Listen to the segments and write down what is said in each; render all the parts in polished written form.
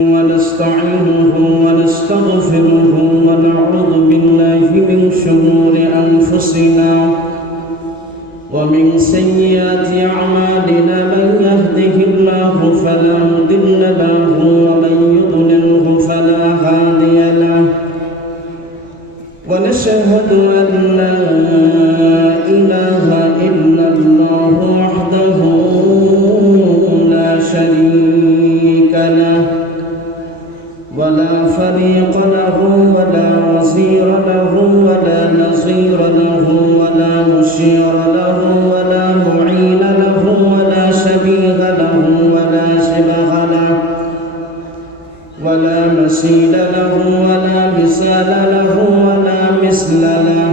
ونستعينه ونستغفره ونعوذ بالله من شرور أنفسنا ومن سيئات أعمالنا من يهده الله فلا مضل له ومن يضلله فلا هادي له ونشهد أن لا إله إلا الله وحده لا شريك له ولا فريق له ولا وزير له ولا نصير له ولا مشير له ولا معين له ولا شبيه له ولا شبه له ولا مثيل له ولا مثال له ولا مثل له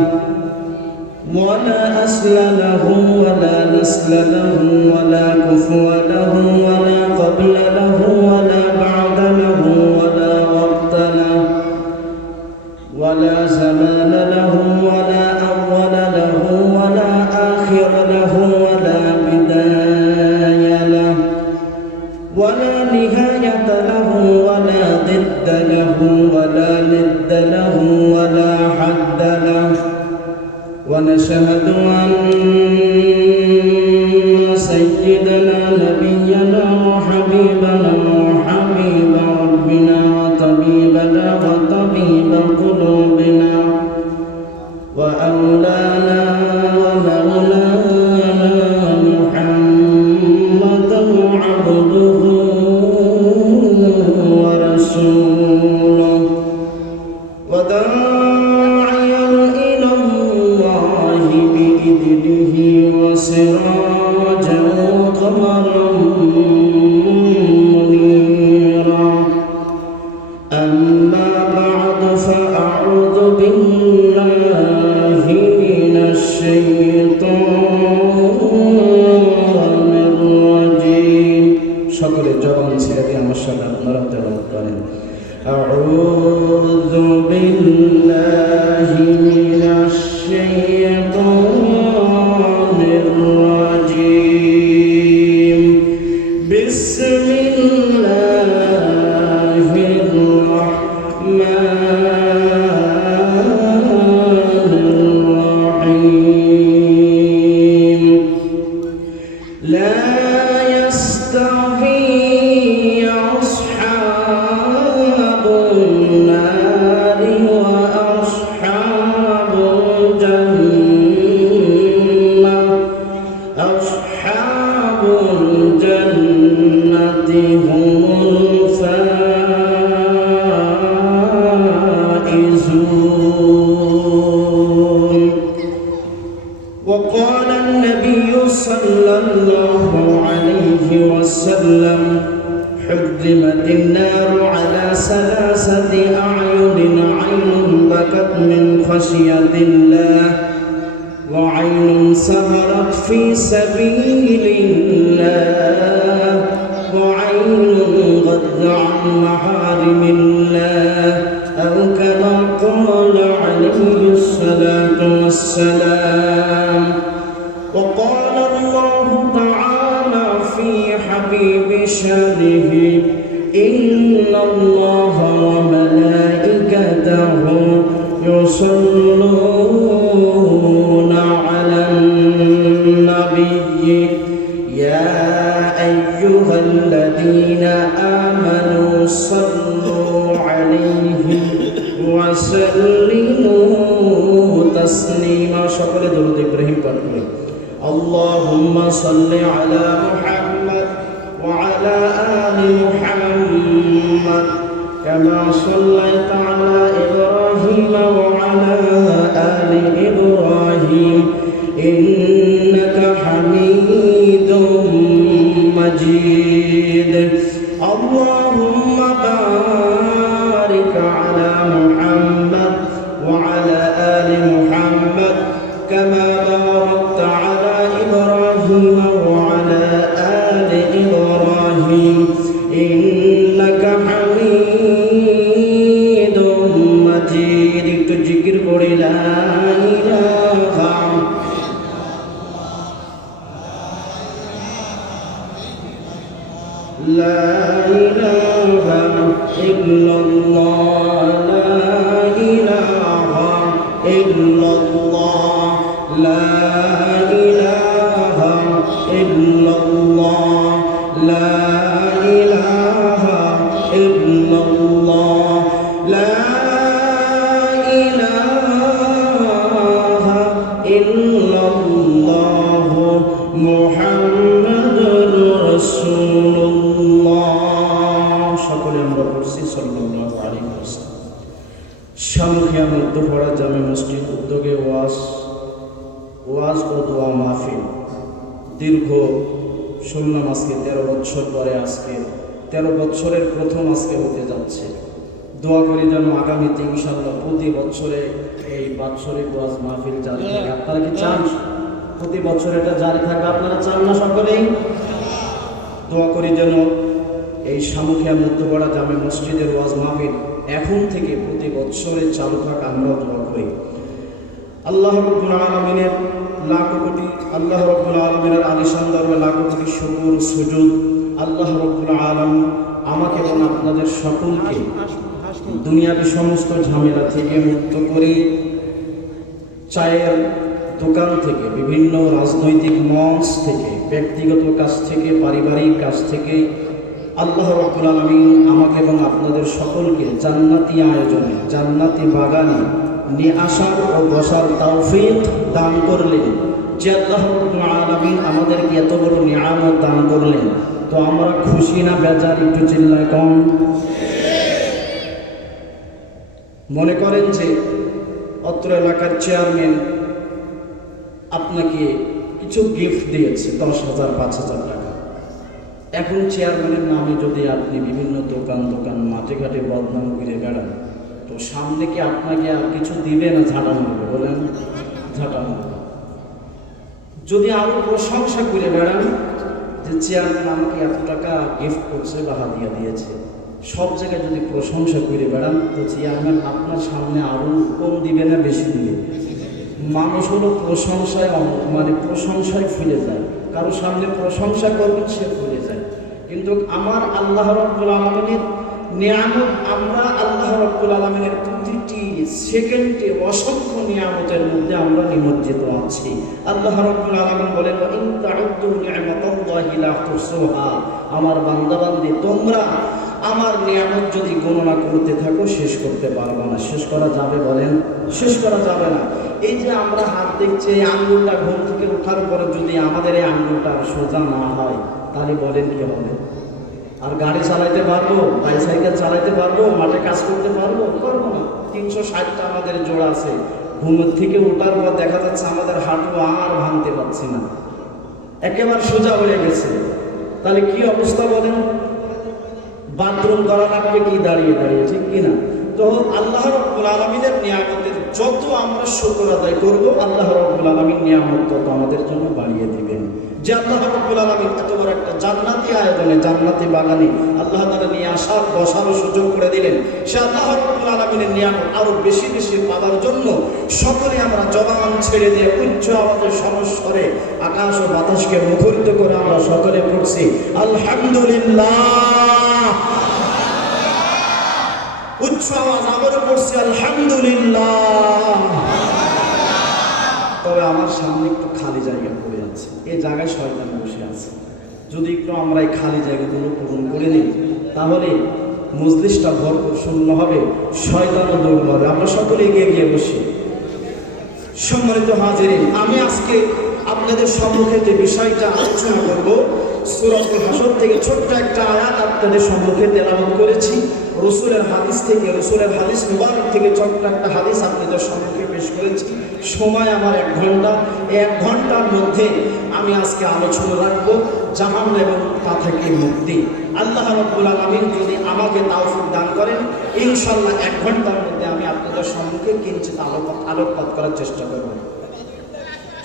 ولا أصل له ولا نسل له ولا كفو له ولا قبل له ولا بعد له ولا وقت له ولا زمان له ولا أول له ولا آخر له ولا بداية له ولا نهاية له ولا ضد له ولا ند له ولا حد له ونشهد أن سيدنا نبينا وحبيبنا وحبيب ربنا وطبيبنا وطبيب قلوبنا وأولانا ومولانا محمدا عبده ورسوله وداعيا إلى الله بإذنه وسراجا وقمرا منيرا أما بعد فأعوذ بالله من الشيطان الرجيم সকলে জবান ছেড়ে দিয়ে আমার সাথে আপনারা তেলাওয়াত করেন أعوذ بالله من الشيطان الرجيم بسم الله الرحمن الرحيم لا يستوي أصحاب النار وأصحاب الجنة أصحاب الجنة هم الفائزون وقال النبي صلى الله عليه وسلم حرمت النار على ثلاثة أعين عين بكت من خشية الله وعين سهرت في سبيل الله وعين غض عن محارم الله أو كما قال عليه الصلاة والسلام وقال الله تعالى في حبيب شانه إن الله وملائكته يصلون على النبي يا أيها الذين آمنوا صلوا عليه وسلموا تسليما شكر درود إبراهيم قرآن اللهم صل على محمد وعلى آل محمد كما صليت على إبراهيم وعلى آل إبراهيم إنك حميد مجيد اللهم بارك على محمد وعلى آل محمد كما باركت على إبراهيم وعلى آل إبراهيم إنك حميد ইল্লাল্লাহ লা ইলাহা ইল্লাল্লাহ লা ইলাহা ইল্লাল্লাহ লা ইলাহা ইল্লাল্লাহ লা ইলাহা ইল্লাল্লাহ মুহাম্মাদুর রাসূলুল্লাহ। সকলে আমরা পড়ছি সাল্লাল্লাহু আলাইহি ওয়াসাল্লাম। সামুখিয়া মধ্যপাড়া জামে মসজিদ উদ্যোগে ওয়াজ ও দোয়া মাহফিল দীর্ঘ শুনলাম আজকে 13 বছর পরে আজকে 13 বছরের প্রথম আজকে হতে যাচ্ছে। দোয়া করি যেন আগামীতে ইনশাআল্লাহ প্রতি বছরে এই বাৎসরিক ওয়াজ মাহফিল জারি থাকে। আপনারা কি চান প্রতি বছর এটা জারি থাকে? আপনারা চান না সকলেই? দোয়া করি যেন এই সামুখিয়া মধ্যপাড়া জামে মসজিদের ওয়াজ মাহফিল এখন থেকে প্রতি বছরে চালু থাক, আমরা দোয়া করি। আল্লাহ রাব্বুল আলামিনের লাখো কোটি আল্লাহ রাব্বুল আলামিনের আলিশান দরবারে লাখো কোটি শুকর সুজুদ। আল্লাহ রাব্বুল আলামিন আমাকে এবং আপনাদের সকলকে দুনিয়াবি সমস্ত ঝামেলা থেকে মুক্ত করে চায়ের দোকান থেকে, বিভিন্ন রাজনৈতিক মঞ্চ থেকে, ব্যক্তিগত কাজ থেকে, পারিবারিক কাজ থেকে আল্লাহ রাব্বুল আলামিন আমাকে এবং আপনাদের সকলকে জান্নাতি আয়োজনে, জান্নাতি বাগানে নিয়ে আসার ও বসার তৌফিক দান করলেন। যে আল্লাহ রাব্বুল আলামিন আমাদেরকে এত বড় নিয়ামত দান করলেন, তো আমরা খুশি না বেজার? একটু চিল্লায় কম। মনে করেন যে অত্র এলাকার চেয়ারম্যান আপনাকে কিছু গিফট দিয়েছে 10,000 5,000 টাকা। এখন চেয়ারম্যানের নামে যদি আপনি বিভিন্ন দোকান মাঠে ঘাটে বদনাম করে বেড়ান, তো সামনে কি আপনাকে আর কিছু দিবে না ঝাঁটানো হবে? বলেন, ঝাঁটানো হবে। যদি আরো প্রশংসা করে বেড়ান যে চেয়ারম্যান আমাকে এত টাকা গিফট করছে বা হাদিয়া দিয়েছে, সব জায়গায় যদি প্রশংসা করে বেড়ান, তো চেয়ারম্যান আপনার সামনে আরো কম দিবে না বেশি দিবে? মানুষ হলো প্রশংসায় ফুলে যায়। কারো সামনে প্রশংসা করবেন, সে ফুলে যায়। কিন্তু আমার আল্লাহ রাব্বুল আলামিনের নিয়ামত, আমরা আল্লাহ রাব্বুল আলামিনের প্রতিটি সেকেন্ডে অসংখ্য নিয়ামতের মধ্যে আমরা নিমজ্জিত আছি। আল্লাহ রাব্বুল আলামিন বলেন, ওয়া ইন তাউদ্দু নি'মাতাল্লাহি লা তুহসুহা, আমার বান্দাবান্দি তোমরা আমার নিয়ামত যদি গণনা করতে থাকো শেষ করতে পারবে না। শেষ করা যাবে? বলেন, শেষ করা যাবে না। এই যে আমরা হাত দেখছি, এই আঙ্গুলটা ঘুম থেকে ওঠার পরে যদি আমাদের এই আঙ্গুলটা সোজা না হয়, তাহলে বলেন কি হবে? আর গাড়ি চালাইতে পারবো? বাইসাইকেল চালাইতে পারবো? মাঠে কাজ করতে পারবো? পারবো না। 360টা আমাদের জোড়া আছে। ঘুমের থেকে ওঠার পর দেখা যাচ্ছে আমাদের হাঁটু আর ভাঙতে পারছি না, একেবারে সোজা হয়ে গেছে। তাহলে কি অবস্থা বলেন? বাথরুম করা লাগবে কি দাঁড়িয়ে দাঁড়িয়ে, ঠিক কিনা? তো আল্লাহ রাব্বুল আলামিনের নিয়ামতের যত আমরা শুকর আদায় করব, আল্লাহ রাব্বুল আলামিন নিয়ামত তত আমাদের জন্য বাড়িয়ে দিবেন। যে আল্লাহ রাব্বুল আলামিন এত বড় একটা জান্নাতি আয়োজনে, জান্নাতি বাগানে আল্লাহ তাআলা নিয়ে আসার বসারও সুযোগ করে দিলেন, সে আল্লাহ রাব্বুল আলামিনের নিয়ামত আরো বেশি বেশি পাওয়ার জন্য সকলে আমরা জবান ছেড়ে দিয়ে উচ্চ আওয়াজে সমস্বরে আকাশ ও বাতাসকে মুখরিত করে আমরা সকলে পড়ছি আলহামদুলিল্লাহ। উচ্চ আওয়াজ আবারও পড়ছি আলহামদুলিল্লাহ। তবে আমার সামনে একটু খালি জায়গা পড়ে আছে, এই জায়গায় শয়তান বসে আছে। যদি একটু আমরা এই খালি জায়গাগুলো পূরণ করে নিই, তাহলে মজলিসটা ভরপুর শূন্য হবে, শয়তানও দৌড় হবে। আমরা সকলে এগিয়ে গিয়ে বসি। সম্মানিত হাজিরিন, আমি আজকে আপনাদের সম্মুখে যে বিষয়টা আলোচনা করব, সূরাতুল হাসর থেকে ছোট্ট একটা আয়াত আপনাদের সম্মুখে তেলাওয়াত করেছি। রাসূলের হাদিস থেকে, রাসূলের হাদিস মুবারক থেকে ছোট্ট একটা হাদিস আপনাদের সম্মুখে পেশ করেছি। সময় আমার 1 ঘন্টা। এই 1 ঘন্টার মধ্যে আমি আজকে আলোচনা রাখবো জাহান্নাম এবং তা থেকে মুক্তি। আল্লাহ রাব্বুল আলামিন যদি আমাকে তৌফিক দান করেন, ইনশাআল্লাহ 1 ঘন্টার মধ্যে আমি আপনাদের সম্মুখে কিঞ্চিত আলোকপাত করার চেষ্টা করব।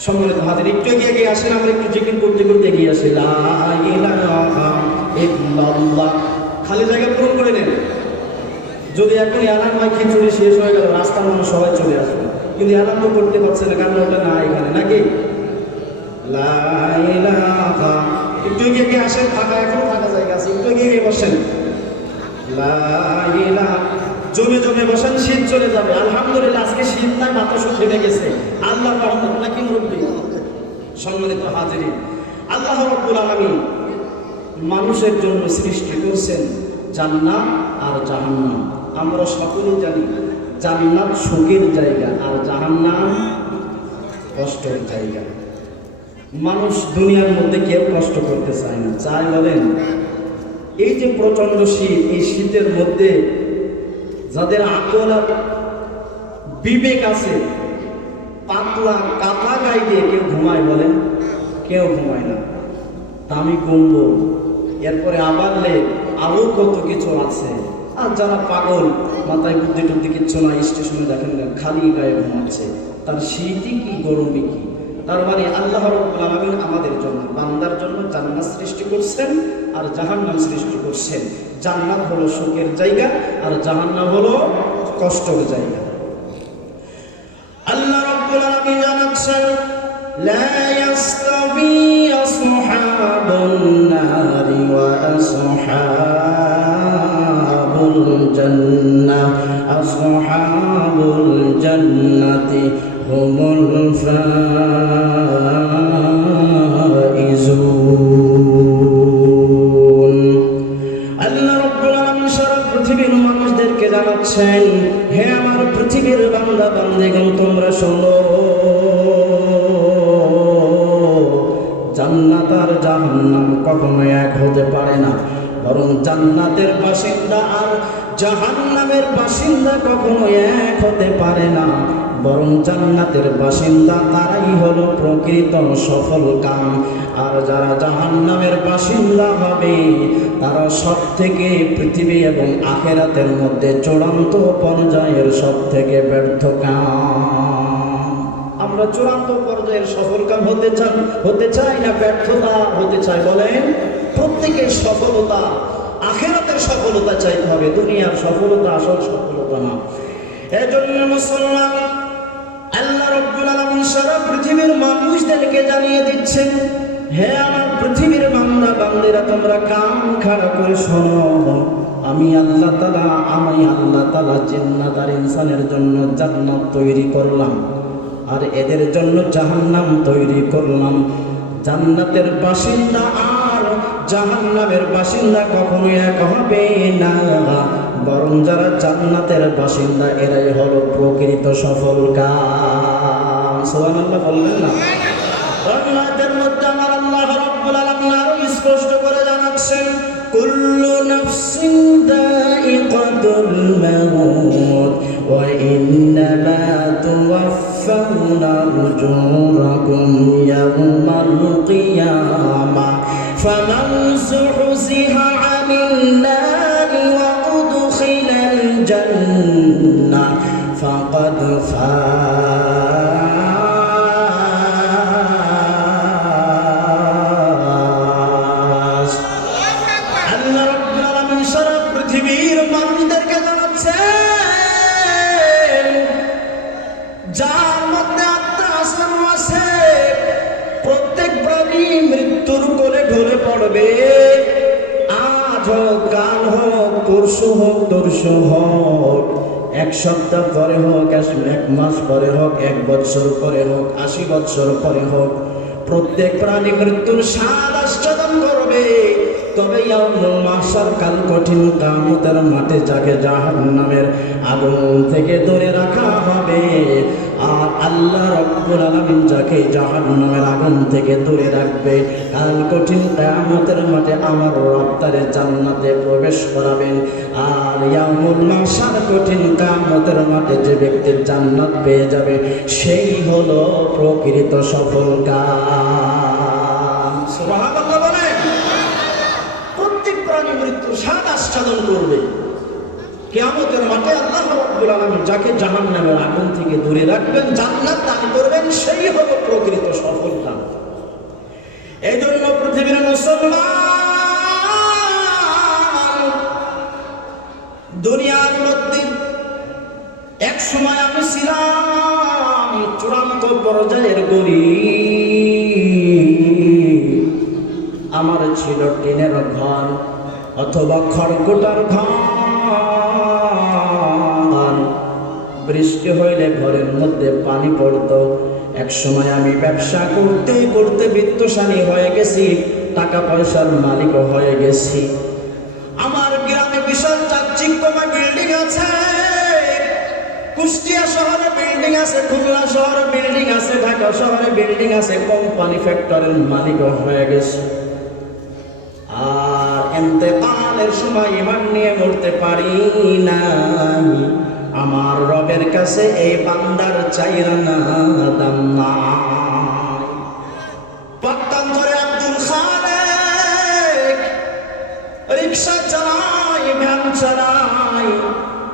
সম্মানিত হাজির, একটু এগিয়ে গিয়ে আসেন, আমরা একটু জিকির করতে করতে এগিয়ে আসি। লা ইলাহা ইল্লাল্লাহ। খালি জায়গা পূরণ করে নেন। যদি এখন এলান হয় খিচুড়ি শেষ হয়ে গেল, রাস্তার মানুষ সবাই চলে আসবে, কিন্তু এলান তো করতে পারছে না, কারণ ওটা না এখানে, নাকি? লা ইলাহা। একটু এগিয়ে গিয়ে আসেন, ফাঁকা, এখনো ফাঁকা জায়গা আছে, একটু এগিয়ে গিয়ে বসেন। লা ইলাহা। জমে জমে বসেন, শীত চলে যাবে। আলহামদুলিল্লাহ আজকে শীত নাই, বাতাসও থেমে গেছে। আল্লাহ রহমত নাকি মুরব্বী। সম্মানিত হাজিরিন, আল্লাহ রাব্বুল আলামিন মানুষের জন্য সৃষ্টি করছেন জান্নাত আর জাহান্নাম। আমরা সকলেই জানি জান্নাত সুখের জায়গা আর জাহান্নাম কষ্টের জায়গা। মানুষ দুনিয়ার মধ্যে কেউ কষ্ট করতে চায় না, চায় বলেন? এই যে প্রচন্ড শীত, এই শীতের মধ্যে যাদের আকল আর বিবেক আছে, পাতলা কাঁথা গায়ে দিয়ে কেউ ঘুমায় বলেন? কেউ ঘুমায় না। দামি কম্বল, এরপরে আবার আরো কত কিছু আছে। আর যারা পাগল, মাথায় বুদ্ধি টুদ্ধি কিচ্ছু না, স্টেশনে দেখেন খালি গায়ে ঘুমাচ্ছে, তার শীতই কি গরমই কি। তার মানে আল্লাহ রাব্বুল আলামিন আমাদের জন্য, বান্দার জন্য জান্নাত সৃষ্টি করছেন আর জাহান্নাম সৃষ্টি করছেন। জান্নাত হলো সুখের জায়গা আর জাহান্নাম হলো কষ্টের জায়গা। আল্লাহ রাব্বুল আলামিন জানাচ্ছেন লা ইয়াস্তাবি আসহাবুন নারি ওয়া আসহাবুল জান্নাহ আসহাবুল জান্নাতি হুমুল ফাইজুন। আল্লাহ রাব্বুল আলামিন সারা পৃথিবীর মানুষদেরকে জানাচ্ছেন, হে আমার পৃথিবীর বান্দা বান্দিগণ, তোমরা শোনো, জান্নাত আর জাহান্নাম কখনো এক হতে পারে না, বরং জান্নাতের বাসিন্দা আর জাহান্নামের বাসিন্দা কখনো এক হতে পারে না, বরং জান্নাতের বাসিন্দা তারাই হলো প্রকৃত সফল কাম, আর যারা জাহান্নামের বাসিন্দা হবে তারা সব থেকে পৃথিবী এবং আখিরাতের মধ্যে চূড়ান্ত পর্যায়ের সব থেকে ব্যর্থ কাম। আমরা চূড়ান্ত পর্যায়ের সফল কাম হতে চাই না ব্যর্থতা হতে চাই বলেন? প্রত্যেকের সফলতা, আখিরাতের সফলতা চাইতে হবে, দুনিয়ার সফলতা আসল সফলতা না। এজন্য মুসলমান, আল্লাহ রাব্বুল আলামিন সারা পৃথিবীর মানুষদেরকে জানিয়ে দিচ্ছেন, হে আমার পৃথিবীর বান্দা বান্দিরা, তোমরা কান খাড়া করে শোনো, আমি আল্লাহ তাআলা জিন্নাত আর ইনসানের জন্য জান্নাত তৈরি করলাম আর এদের জন্য জাহান্নাম তৈরি করলাম। জান্নাতের বাসিন্দা আর জাহান্নামের বাসিন্দা কখনো এক হবে না, বরং যারা জান্নাতের বাসিন্দা এরাই হলো প্রকৃত সফল কাম। সুবহানাল্লাহ বললেন না? জান্নাতের মধ্যে আমার আল্লাহ রাব্বুল আলামিন আরো স্পষ্ট করে জানাচ্ছেন, কুল্লু নাফসিন যায়িকাতুল মাউত ওয়া ইন্নামা তুওয়াফাউনা উজুরাকুম ইয়াওমাল কিয়ামাহ ফামান যুহজিহা আনিন নারি ওয়া উদখিলাল জান্নাহ ফাকাদ ফাজ। আল্লাহ রাব্বুল আলামিন সারা পৃথিবীর মানুষদেরকে জানাচ্ছেন, যার মধ্যে আত্মা আছে, প্রত্যেক প্রাণী মৃত্যুর কোলে ঢলে পড়বে। আজ হোক, কাল হোক, পরশু হোক, তরশু হোক, এক সপ্তাহ পরে হোক, এক মাস পরে হোক, এক বছর পরে হোক, 80 বছর পরে হোক, প্রত্যেক প্রাণী মৃত্যুর স্বাদ আস্বাদন করবে। তবে ইয়াউমুল মাহশার, কাল কঠিন কিয়ামতের মাঠে যাকে জাহান্নামের আগুন থেকে দূরে রাখা হবে, আর আল্লাহ রাব্বুল আলামিন যাকে জাহান্নামের আগুন থেকে দূরে রাখবে, কাল কঠিন কিয়ামতের মাঠে আমার রব তারে জান্নাতে প্রবেশ করাবেন। আর ইয়াউমুল মাহশার, কঠিন কিয়ামতের মাঠে যে ব্যক্তি জান্নাত পেয়ে যাবে সেই হলো প্রকৃত সফল কাম। সুবহানাল্লাহ বলেন? প্রত্যেক প্রাণী মৃত্যুর স্বাদ আস্বাদন করবে। কিয়ামতের মাঠে আল্লাহ রাব্বুল আলামিন যাকে জাহান্নামের আগুন থেকে দূরে রাখবেন, জান্নাত দান করবেন, সেই হলো প্রকৃত সফলতা। এই জন্য পৃথিবীর মুসলমান, দুনিয়ার মধ্যে এক সময় আমি ছিলাম চূড়ান্ত পর্যায়ের গরীব। আমার ছিল টিনের ঘর অথবা খড়কুটার ঘর, বৃষ্টি হইলে ঘরের মধ্যে পানি পড়তো। এক সময় আমি ব্যবসা করতে করতে বিত্তশালী হয়ে গেছি, টাকা পয়সার মালিকও হয়ে গেছি। আমার গ্রামে বিশাল চাকচিক্যময় বিল্ডিং আছে, কুষ্টিয়া শহরে বিল্ডিং আছে, খুলনা শহরে বিল্ডিং আছে, ঢাকা শহরে বিল্ডিং আছে, কোম্পানি ফ্যাক্টরির মালিকও হয়ে গেছে। আর ইন্তেকালের সময় ঈমান নিয়ে মরতে পারি না। আমার রবের কাছে এই বান্দার চাইরা না দাম নাই। পক্ষান্তরে আব্দুল খালেক রিকশা চালায়, ভ্যান চালায়,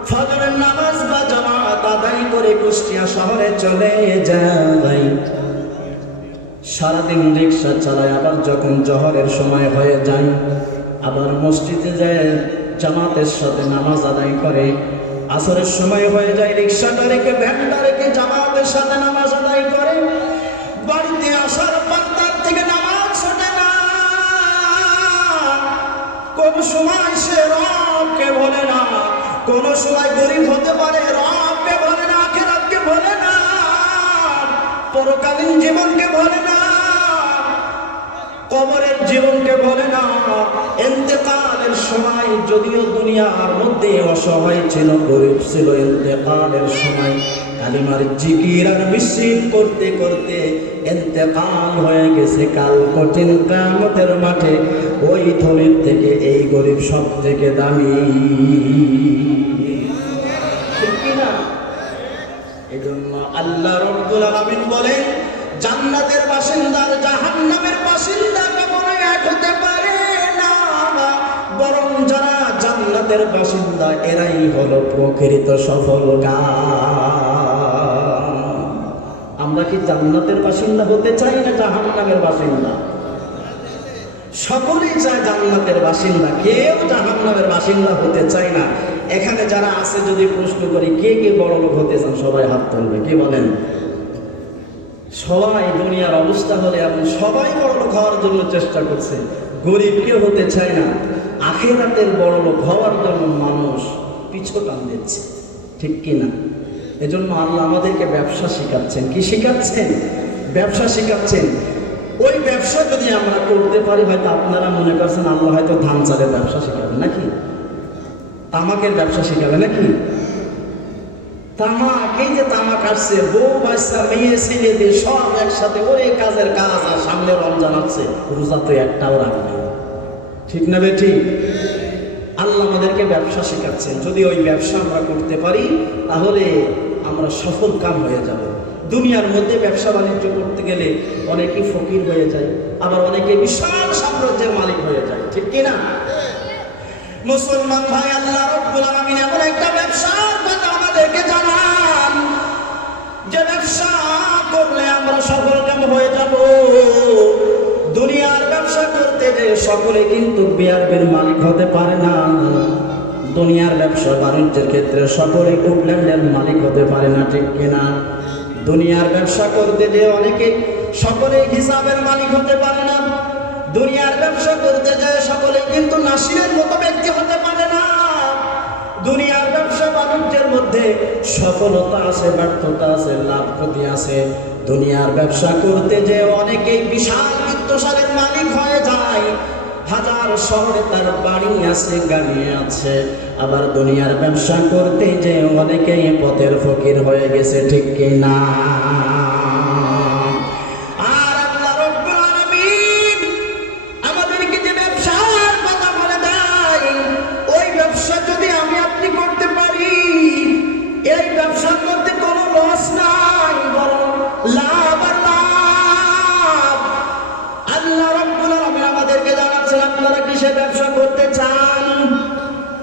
ফজরের নামাজ বা জামাত আদায় করে কুষ্টিয়া শহরে চলে যায়। সারাদিন রিকশা চালায়, আবার যখন জোহরের সময় হয়ে যায় আবার মসজিদে যায় জামাতের সাথে নামাজ আদায় করে। আসরের সময় হয়ে যায়, রিকশাটা রেখে ভ্যানটা রেখে জামাতের সাথে নামাজ আদায় করে। বাড়িতে আসার পর তার থেকে নামাজ ছুটে না। কোন সময় সে রবকে বলে না, কোন সময় গরিব হতে পারে, রবকে বলে না, আখিরাতকে বলে না, পরকালীন জীবনকে বলে না, কবরের জীবনকে বলে না। ইন্তেকালের সময় যদিও দুনিয়ার মধ্যে অসহায় ছিল, গরিব ছিল, ইন্তেকালের সময় কালিমার জিকির আর মিছিল করতে করতে ইন্তেকাল হয়ে গেছে। কাল কঠিন কিয়ামতের মাঠে ওই ধনীর থেকে এই গরিব সব থেকে দামি, ঠিক কিনা? এজন্য আল্লাহ রাব্বুল আলামিন বলেন, জান্নাতের বাসিন্দার জাহান্নামের বাসিন্দা কখনো এক হতে পারে না, বরং যারা জান্নাতের বাসিন্দা এরাই হলো প্রকৃত সফলকাম। আমরা কি জান্নাতের বাসিন্দা হতে চাই না জাহান্নামের বাসিন্দা? সকলেই চায় জান্নাতের বাসিন্দা, কেউ জাহান্নামের বাসিন্দা হতে চায় না। এখানে যারা আছে যদি প্রশ্ন করি কে কে বড় লোক হতে চান, সবাই হাত তুলবে। কি বলেন? সবাই দুনিয়ার অবস্থা হলে এবং সবাই বড় লোক হওয়ার জন্য চেষ্টা করছে, গরিব কেউ হতে চায় না। আখিরাতের বড় লোক হওয়ার জন্য মানুষ পিছু টান দিচ্ছে, ঠিক কিনা? এজন্য আল্লাহ আমাদেরকে ব্যবসা শিখাচ্ছেন। কি শিখাচ্ছেন? ব্যবসা শিখাচ্ছেন। ওই ব্যবসা যদি আমরা করতে পারি, হয়তো আপনারা মনে করছেন আল্লাহ হয়তো ধান চালের ব্যবসা শিখাবে নাকি, তামাকের ব্যবসা শিখাবে নাকি। তামাক, এই যে তামাক আসছে, বউ বাচ্চা মেয়ে ছেলেদের সব একসাথে ওরে কাজের কাজ, আর সামনে রমজান আছে, রোজা তো একটাও রাখবে, ঠিক না বেঠিক? আল্লাহ আমাদেরকে ব্যবসা শেখাচ্ছেন। যদি ওই ব্যবসা আমরা করতে পারি তাহলে আমরা সফল কাম হয়ে যাব। দুনিয়ার মধ্যে ব্যবসা বাণিজ্য করতে গেলে অনেকে ফকির হয়ে যায়, আবার অনেকে বিশাল সাম্রাজ্যের মালিক হয়ে যায়, ঠিক কিনা? মুসলমান ভাই, আল্লাহ রাব্বুল আলামিন এমন একটা ব্যবসার কথা আমাদেরকে জানান, যে ব্যবসা করলে আমরা সফলকাম হয়ে যাব। দুনিয়ার ব্যবসা করতে যে সকলে কিন্তু বিআরবির মালিক হতে পারে না। দুনিয়ার ব্যবসা বাণিজ্যের ক্ষেত্রে সকলে উডল্যান্ডের মালিক হতে পারে না, ঠিক কিনা? দুনিয়ার ব্যবসা করতে যে অনেকে সকলে হিসাবের মালিক হতে পারে না। দুনিয়ার ব্যবসা করতে যায় সকলে কিন্তু নাসিরের মতো ব্যক্তি হতে পারে না। দুনিয়ার ব্যবসা বাণিজ্যের মধ্যে সফলতা আছে, ব্যর্থতা আছে, লাভ ক্ষতি আছে। দুনিয়ার ব্যবসা করতে যে অনেকেই বিশাল বিত্তশালীর মালিক হয়ে যায়, হাজার শহরে তার বাড়ি আছে, গাড়ি আছে। আবার দুনিয়ার ব্যবসা করতে যে অনেকেই পথের ফকির হয়ে গেছে, ঠিক কিনা?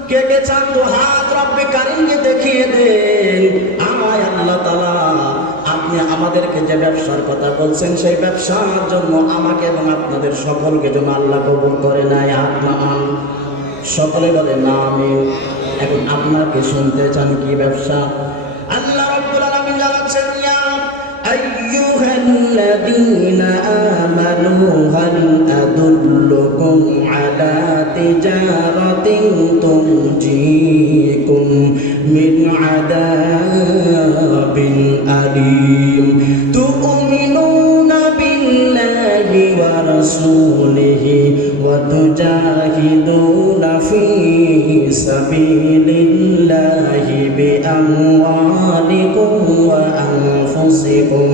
কে কে চান তো হাত রব্বে কারিমকে দেখিয়ে দেন। আমায় আল্লাহ তাআলা আপনি আমাদেরকে যে ব্যবসার কথা বলছেন সেই ব্যবসার জন্য আমাকে এবং আপনাদের সকলকে যেন আল্লাহ কবুল করে নেয়। আপনার সকলে বলে না আমিন। এখন আপনাকে শুনতে চান কি ব্যবসা? আল্লাহ রাব্বুল আলামিন জানাচ্ছেন, ইয়া আইয়ুহাল্লাযীনা আমানু হাল আদুল্লুকুম আলা তিজারাতিন তুনজিকুম মিন আযাবিন লিল্লাহি বিআমওয়ালিকুম ওয়া আনফুসিকুম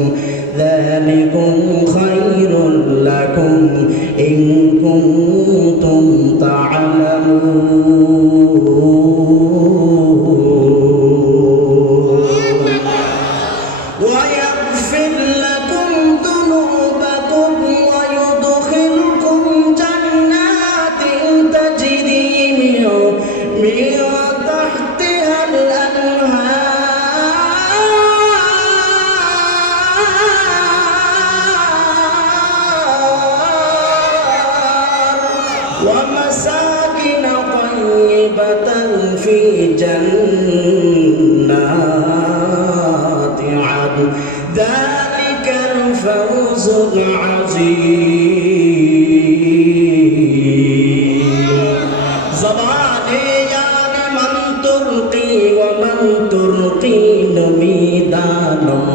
যালিকুম খায়রুল লাকুম ইন কুনতুম তা'লামুন ওয়া ইয়াগফির লাকুম যুনুবাকুম ওয়া ইউদখিলকুম জান্নাতিন তাজরি মিন তাহতিহাল ومساكن طيبة في جنات عدن ذلك الفوز العظيم زباني يان من ترقي ومن ترقي نميدانم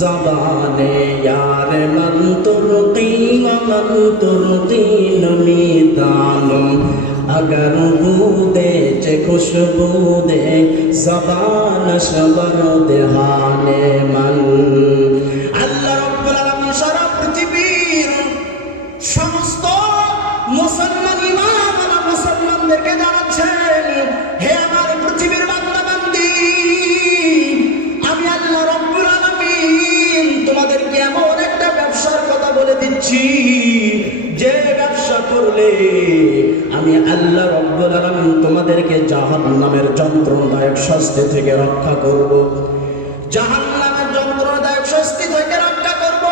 زباني यार मन तुर्की व मन तुर्की नमीदानम अगर बूदे चे खुशबू दे जबान शबर देहाने मन আল্লাহ রাব্বুল আলামিন সারা পৃথিবীর সমস্ত মুসলমান ইমামরা মুসলমানদেরকে জানাচ্ছেন, হে আমার পৃথিবীর বান্দা বান্দি, আমি আল্লাহ রাব্বুল আলামিন তোমাদেরকে এমন একটা ব্যবসার কথা বলে দিচ্ছি যে ব্যবসা করলে আমি আল্লাহ রাব্বুল আলামিন তোমাদেরকে জাহান্নামের যন্ত্রণাদায়ক শাস্তি থেকে রক্ষা করব। জাহান্নামের যন্ত্রণাদায়ক শাস্তি থেকে রক্ষা করব।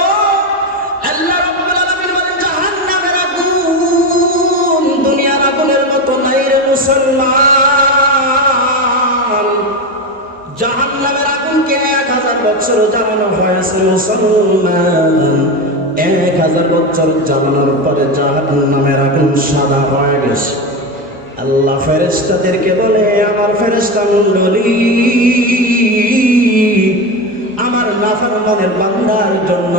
আল্লাহ রাব্বুল আলামিন বলেন জাহান্নামের আগুন দুনিয়ার আগুনের মতো নাই রে মুসলমান। জাহান্নামের আগুনকে 1000 বছর জ্বালানো হয়েছে মুসলমান। 1000 বছর জ্বালানোর পরে জাহান্নামের আগুন সাদা হয়ে গেছে। আল্লাহ ফেরেশতাদেরকে বলে, আমার ফেরেশতা মণ্ডলী, আমার নাফরমানের বান্দার জন্য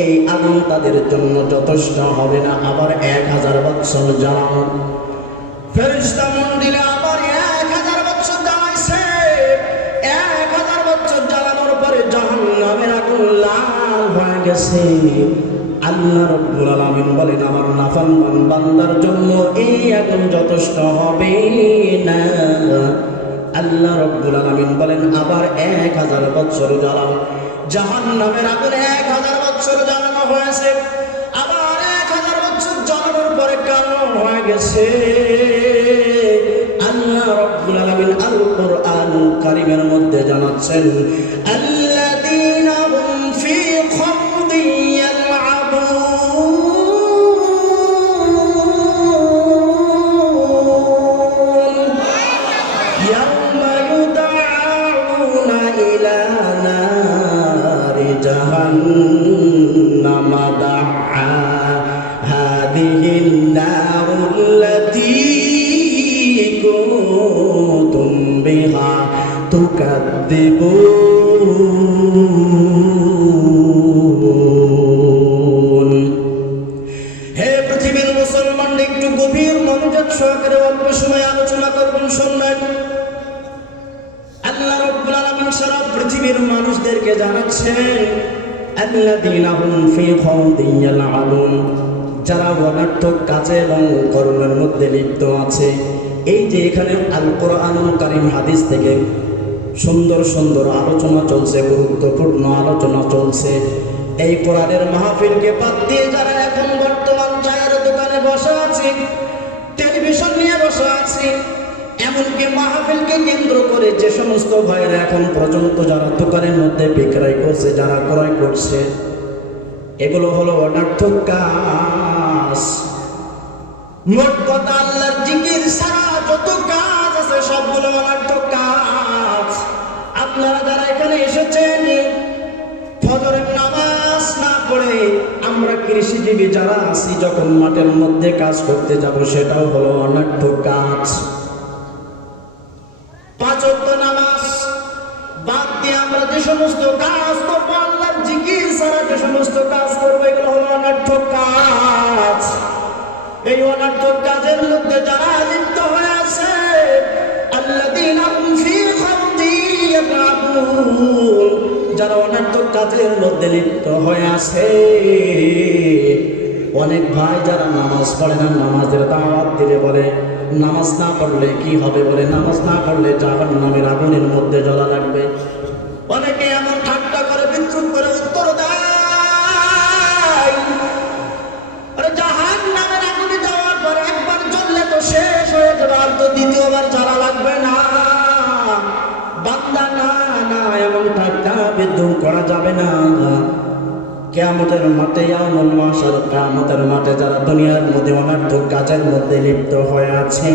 এই আগুন তাদের জন্য যথেষ্ট হবে না, আবার 1000 বছর জ্বালানো। ফেরেশতা মণ্ডলী আবার 1000 বছর জ্বালাইছে। 1000 বছর জ্বালানোর পরে জাহান্নামের আগুন লাল হয়ে গেছে। আল্লাহ রাব্বুল আলামিন বলেন, আমার নাফরমান বান্দার জন্য এই আগুন যথেষ্ট হবে না। আল্লাহ রাব্বুল আলামিন বলেন, আবার 1000 বছর জ্বালাও। জাহান্নামের আগুন 1000 বছর জ্বালানো হয়েছে। আবার 1000 বছর জ্বালানোর পরে কালো হয়ে গেছে। আল্লাহ রাব্বুল আলামিন আল কোরআনুল কারীমের মধ্যে জানাচ্ছেন, আল্লাযীনা হুম ফি খাওদিন ইয়ালআবুন ইয়াওমা ইউদআউনা ইলা নারি জাহান্নামা দাআ হাদিহিন নারুল্লাতী কুনতুম বিহা তুকাদ্দিবুন। হে পৃথিবীর মুসলমান, একটু গভীর মনোযোগ সহকারে অল্প সময় আলোচনা করবেন, শুনবেন। আল্লাহ রাব্বুল আলামিন সারা পৃথিবীর মানুষদেরকে জানাচ্ছেন, আল্লাযীনা হুম ফি খাওদিন ইয়ালআবুন, যারা অনর্থক কাজে এবং কর্মের মধ্যে লিপ্ত আছে। এই যে এখানে আল কোরআনুল কারীম হাদিস থেকে সুন্দর সুন্দর আলোচনা চলছে, গুরুত্বপূর্ণ আলোচনা চলছে। এই কোরআনের মাহফিলকে বাদ দিয়ে যারা এখন বর্তমান চায়ের দোকানে বসে আছে, টেলিভিশন নিয়ে বসে আছে, এমনকি মাহফিলকে কেন্দ্র করে যে সমস্ত ভাইয়েরা এখন পর্যন্ত যারা দোকানের মধ্যে বিক্রয় করছে, যারা ক্রয় করছে, এগুলো হলো অনর্থক কাজ। মোট কথা, আল্লাহর জিকির ছাড়া যত কাজ আছে সবগুলো অনর্থক কাজ। আপনারা যারা এখানে এসেছেন, ফজরের নামাজ না পড়ে আমরা কৃষিজীবী যারা আছি, যখন মাঠের মধ্যে কাজ করতে যাব, সেটাও হলো অনর্থক কাজ। 5 ওয়াক্ত নামাজ বাদ দিয়ে আমরা যে সমস্ত কাজ করবো, আল্লাহর জিকির ছাড়া যে সমস্ত কাজ করবো, এগুলো হলো অনর্থক কাজ। এই অনর্থক কাজের মধ্যে যারা লিপ্ত হয়ে আছে, আল্লাহ যারা অনর্থক কাজের মধ্যে লিপ্ত হয়ে আছে। অনেক ভাই যারা নামাজ পড়ে না, নামাজের দাওয়াত দিলে বলে নামাজ না পড়লে কি হবে, বলে নামাজ না পড়লে জাহান্নামের আগুনের মধ্যে জ্বলা লাগবে। অনেকে এমন ঠাট্টা করে বিদ্রুপ করে উত্তর দেয়, আরে জাহান্নামের আগুনে যাওয়ার পর একবার জ্বললে তো শেষ হয়ে যাবে, আর তো দ্বিতীয়বার জ্বালা লাগবে না। বান্দা না না, এমন ঠাট্টা বিদ্রুপ করা যাবে না। কিয়ামতের মাঠে ইয়াউমুল মাহশার, কিয়ামতের মাঠে যারা দুনিয়ার মধ্যে অনর্থক কাজের মধ্যে লিপ্ত হয়ে আছে,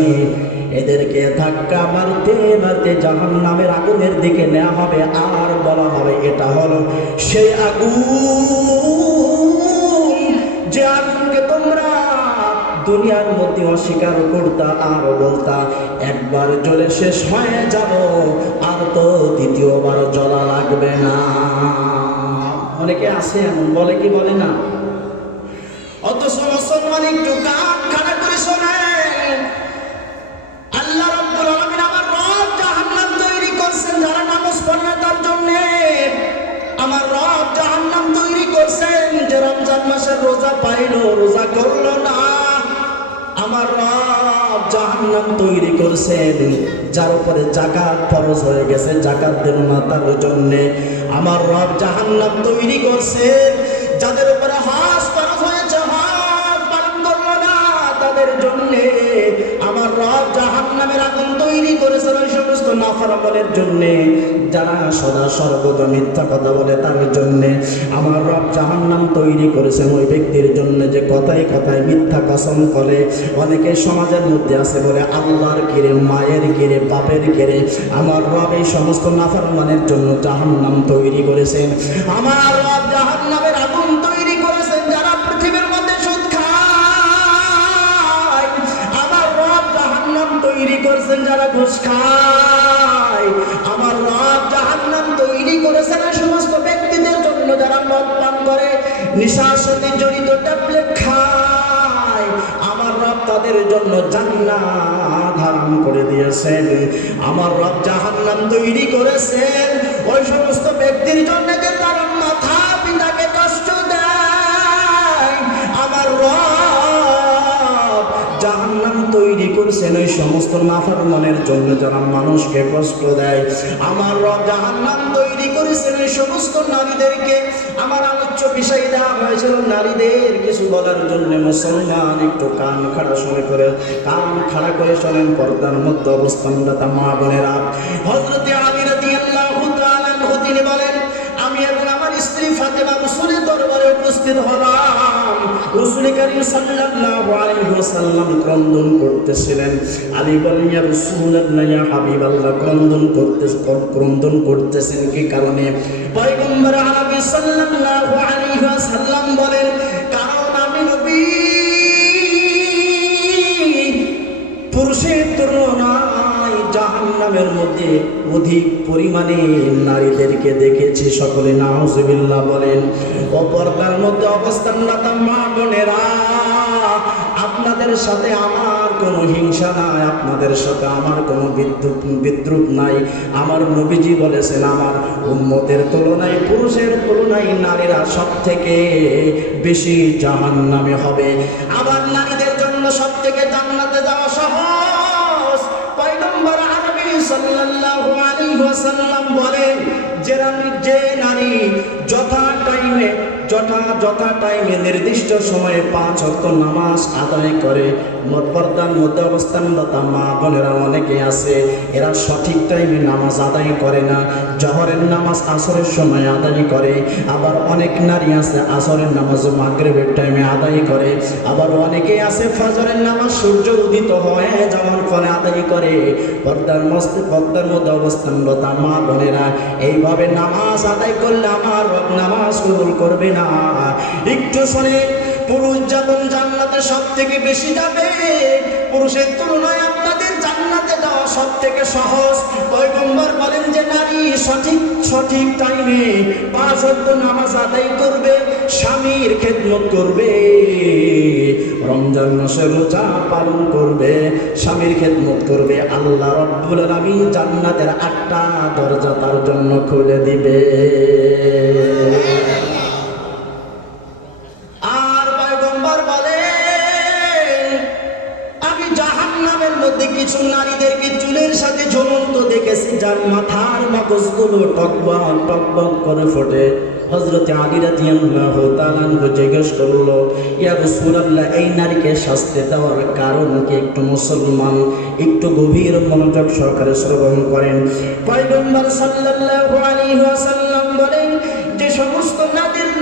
এদেরকে ধাক্কা মারতে মারতে জাহান্নামের আগুনের দিকে নেওয়া হবে। আর বলা হবে এটা হলো সেই আগুন, যে আগুনকে তোমরা দুনিয়ার মধ্যে অস্বীকার করতা আর বলতা একবার জ্বলে শেষ হয়ে যাব, আর তো দ্বিতীয়বার জ্বলা লাগবে না। অনেকে আছে এমন, বলে কি বলে না? অথচ মুসলমান একটু কান খাড়া করে শোনেন, আল্লাহ রাব্বুল আলামিন আমার রব জাহান্নাম তৈরি করছেন যারা নামাজ পড়ে না তার জন্য। আমার রব জাহান্নাম তৈরি করছেন যে রমজান মাসের রোজা পাইলো, রোজা করলো না। আমার রব জাহান্নাম তৈরি করছেন যার উপরে যাকাত ফরজ হয়ে গেছে, যাকাত দেন না তার জন্য। আমার রব জাহান্নাম তৈরি করছেন যাদের উপরে হজ ফরজ হয়েছে, হজ পালন করলো না তাদের জন্য। আমার রব জাহান্নামের আগুন তৈরি করেছেন ওই সমস্ত নাফরমানের জন্য, যারা সদা সর্বদা মিথ্যা কথা বলে তার জন্য। আমার রব জাহান্নাম তৈরি করেছেন ওই ব্যক্তির জন্য যে কথায় কথায় মিথ্যা কসম করে। অনেকে সমাজের মধ্যে আছে বলে আল্লাহর কিরে, মায়ের কিরে, বাপের কিরে। আমার রব এই সমস্ত নাফরমানের জন্য জাহান্নাম তৈরি করেছেন। আমার রব জাহান্নামের আগুন তৈরি করেছেন যারা পৃথিবীর মধ্যে সুদ খায়। আমার রব জাহান্নাম তৈরি করেছেন যারা ঘুষ খায়। আমার রব জাহান্নাম তৈরি করেছেন এই সমস্ত ব্যক্তিদের জন্য যারা মদ পান করে, নেশার সাথে জড়িত ট্যাবলেট খায়। আমার রব তাদের জন্য জান্নাত হারাম করে দিয়েছেন। আমার রব জাহান্নাম তৈরি করেছেন ওই সমস্ত ব্যক্তির জন্য যে তার মাথা পিতাকে কষ্ট দেয়। আমার রব জাহান্নাম তৈরি করেছেন ওই সমস্ত নাফরমানের জন্য যারা মানুষকে কষ্ট দেয়। আমার রব জাহান্নাম তৈরি করেছেন ওই সমস্ত নারীদেরকে। আমার আলোচ্য বিষয় দেওয়া হয়েছিল নারীদের কিছু বলার জন্য। মুসলমান একটু কান খাড়া করে শোনেন, পর্দার মধ্যে অবস্থানরত মা বোনেরা। হযরত আলী রাদিয়াল্লাহু তাআলা আনহু তিনি বলেন, আমি এবং আমার স্ত্রী ফাতেমা রাসূলের দরবারে উপস্থিত হলাম। রাসূল করিম সাল্লাল্লাহু আলাইহি ওয়াসাল্লাম ক্রন্দন করতেছিলেন। আলী বলেন, ইয়া রাসূলুল্লাহ, ইয়া হাবিবাল্লাহ, ক্রন্দন করতেছেন কি কারণে? পয়গম্বর আরবি সাল্লাল্লাহু আলাইহি ওয়াসাল্লাম বলেন, কারণ আমি নবী পুরুষের তুলনায় জাহান্নামের মধ্যে অধিক পরিমাণে নারীদেরকে দেখেছি। সকলে নাউজুবিল্লাহ বলেন। পর্দার মধ্যে অবস্থানরত মা বোনেরা, আপনাদের সাথে আমার কোনো হিংসা নাই, আপনাদের সাথে আমার কোনো বিদ্রুপ নাই। আমার নবীজি বলেছেন, আমার উম্মতের তুলনায়, পুরুষের তুলনায় নারীরা সব থেকে বেশি জাহান্নামে হবে। আবার নারীদের জন্য সব থেকে জান্নাতে যাওয়া সহজ। পয়গম্বর আরবি সাল্লাল্লাহু আলাইহি ওয়াসাল্লাম বলেন, যে নারী যথা টাইমে নির্দিষ্ট সময়ে 5 ওয়াক্ত নামাজ আদায় করে। পর্দার মধ্যে অবস্থানরত মা বোনেরা অনেকে আছে, এরা সঠিক টাইমে নামাজ আদায় করে না। জোহরের নামাজ আসরের সময় আদায় করে। আবার অনেক নারী আছে আসরের নামাজ মাগরিবের টাইমে আদায় করে। আবার অনেকে আছে ফজরের নামাজ সূর্য উদিত হয়ে যাওয়ার পরে আদায় করে। পর্দার মধ্যে অবস্থানরত মা বোনেরা, এইভাবে নামাজ আদায় করলে আমার রব নামাজ কবুল করবে না। একটু শুনে, পুরুষ যেমন জান্নাতে সব থেকে বেশি যাবে, পুরুষের তুলনায় আপনাদের জান্নাতে যাওয়া সব থেকে সহজ। পয়গম্বর বলেন যে নারী সঠিক টাইমে 5 ওয়াক্ত নামাজ আদায় করবে, স্বামীর খেদমত করবে, রমজান মাসে রোজা পালন করবে, স্বামীর খেদমত করবে, আল্লাহ রাব্বুল আলামিন জান্নাতের 8টা দরজা তার জন্য খুলে দিবে। আর পয়গম্বর বলেন, আমি জাহান্নামের মধ্যে কিছু নারীদেরকে চুলের সাথে ঝুলন্ত দেখেছি, যার মাথার মগজগুলো টকবক টকবক করে ফোটে। হযরত আলী রাদিয়াল্লাহু তাআলা জিজ্ঞেস করলো, ইয়া রাসূলুল্লাহ, এই নারীকে শাস্তি দেওয়ার কারণ কি? একটু মুসলমান একটু গভীর মনোযোগ সহকারে শ্রবণ করেন। পয়গম্বর সাল্লাল্লাহু আলাইহি ওয়াসাল্লাম বলেন, যে সমস্ত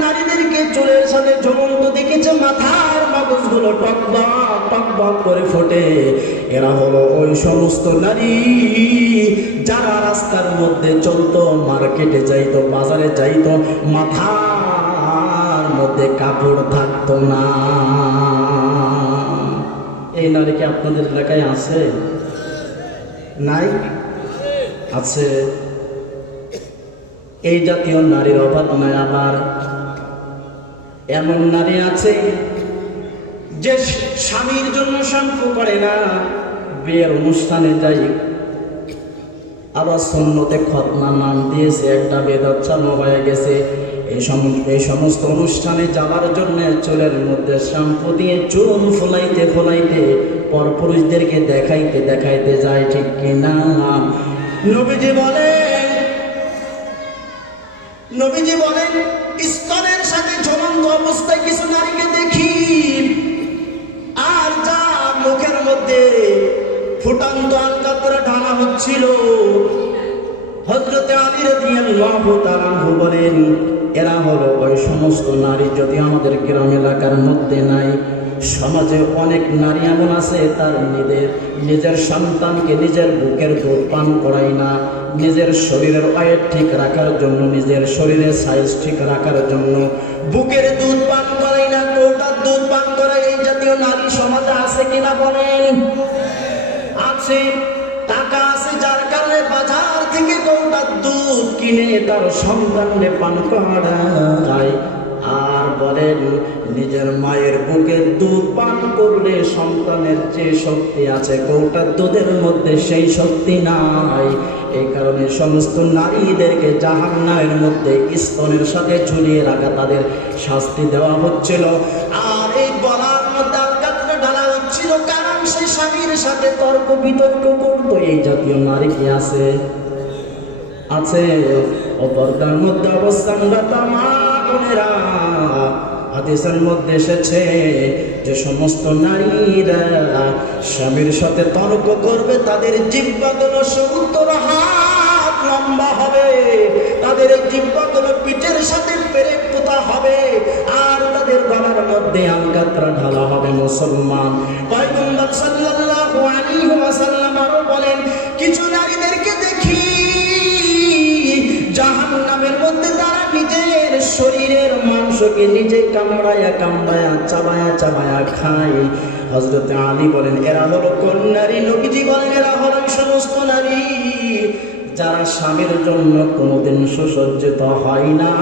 নারীদেরকে চুলের সাথে ঝুলন্ত দেখেছে, মাথার মগজগুলো টকবক টকবক করে ফোটে, এরা হলো ওই সমস্ত নারী যারা রাস্তার মধ্যে চলতো, মার্কেটে যাইতো, বাজারে যাইতো, মাথার মধ্যে কাপড় থাকতো না। এই নারী কি আপনাদের এলাকায় আছে? নাই? আছে। এই জাতীয় নারীর অভাব নয়। আবার এমন নারী আছে যে স্বামীর জন্য শ্যাম্পু করে না, বিয়ের অনুষ্ঠানে যাই, আবার সুন্নতে খতনা নাম দিয়েছে, একটা বেদাত চালু হয়ে গেছে, এই সমস্ত অনুষ্ঠানে যাওয়ার জন্য চুলের মধ্যে শ্যাম্পু দিয়ে চুল ফোলাইতে ফোলাইতে পরপুরুষদেরকে দেখাইতে দেখাইতে যায়, ঠিক কিনা? নবীজি বলেন স্তনের সাথে ঝুলন্ত অবস্থায় কিছু নারীকে দেখি, আর যা মুখের মধ্যে ফুটান্ত আলকাতরা ঢালা হচ্ছিল। হযরত আলী রাদিয়াল্লাহু তাআলা বলেন, এরা হলো ওই সমস্ত নারী, যদি আমাদের গ্রাম এলাকার মধ্যে নাই, সমাজে অনেক নারী এমন আছে, তার নিজের সন্তানকে নিজের বুকের দুধ পান করায় না, নিজের শরীরের ওয়েট ঠিক রাখার জন্য, নিজের শরীরের সাইজ ঠিক রাখার জন্য বুকের দুধ পান করায় না, কৌটার দুধ পান করায়। এই জাতীয় নারী সমাজে আছে কিনা বলেন? আছে। টাকা আছে, যার কারণে বাজার থেকে কৌটার দুধ কিনে তার সন্তানকে পান করায়। আর বলেন, নিজের মায়ের বুকের দুধ পান করলে সন্তানের যে শক্তি আছে কৌটার দুধের মধ্যে সেই শক্তি নাই। এই কারণে সমস্ত নারীদেরকে জাহান্নামের মধ্যে স্তনের সাথে ঝুলিয়ে রাখা তাদের শাস্তি দেওয়া হচ্ছিল। আর এই গলার মধ্যে আলকাতরা ঢালা হচ্ছিল, কারণ সে স্বামীর সাথে তর্ক বিতর্ক করতো। এই জাতীয় নারী কি আছে? আছে। অপরদার মধ্যে অবস্থানরত মা বোনেরা, হাদিসের মধ্যে এসেছে যে সমস্ত নারীরা স্বামীর সাথে তর্ক করবে, তাদের জিহ্বাগুলো 70 হাত লম্বা হবে, তাদের জিহ্বাগুলো পিঠের সাথে পেরেক পোতা হবে, আর তাদের গলার মধ্যে আলকাতরা ঢালা হবে। মুসলমান পয়গম্বর সাল্লাল্লাহু আলাইহি ওয়াসাল্লাম আরো বলেন, কিছু নারীদেরকে দেখি জাহান্নামের মধ্যে তারা নিজের শরীরের মাংসকে নিজে কামড়ায়া কামড়ায়া চাবায়া চাবায়া খায়। হযরত আলী বলেন, এরা হলো কোন নারী? নবীজি বলেন, এরা হলো সমস্ত নারী যারা স্বামীর জন্য কোনোদিন সুসজ্জিত হয় না,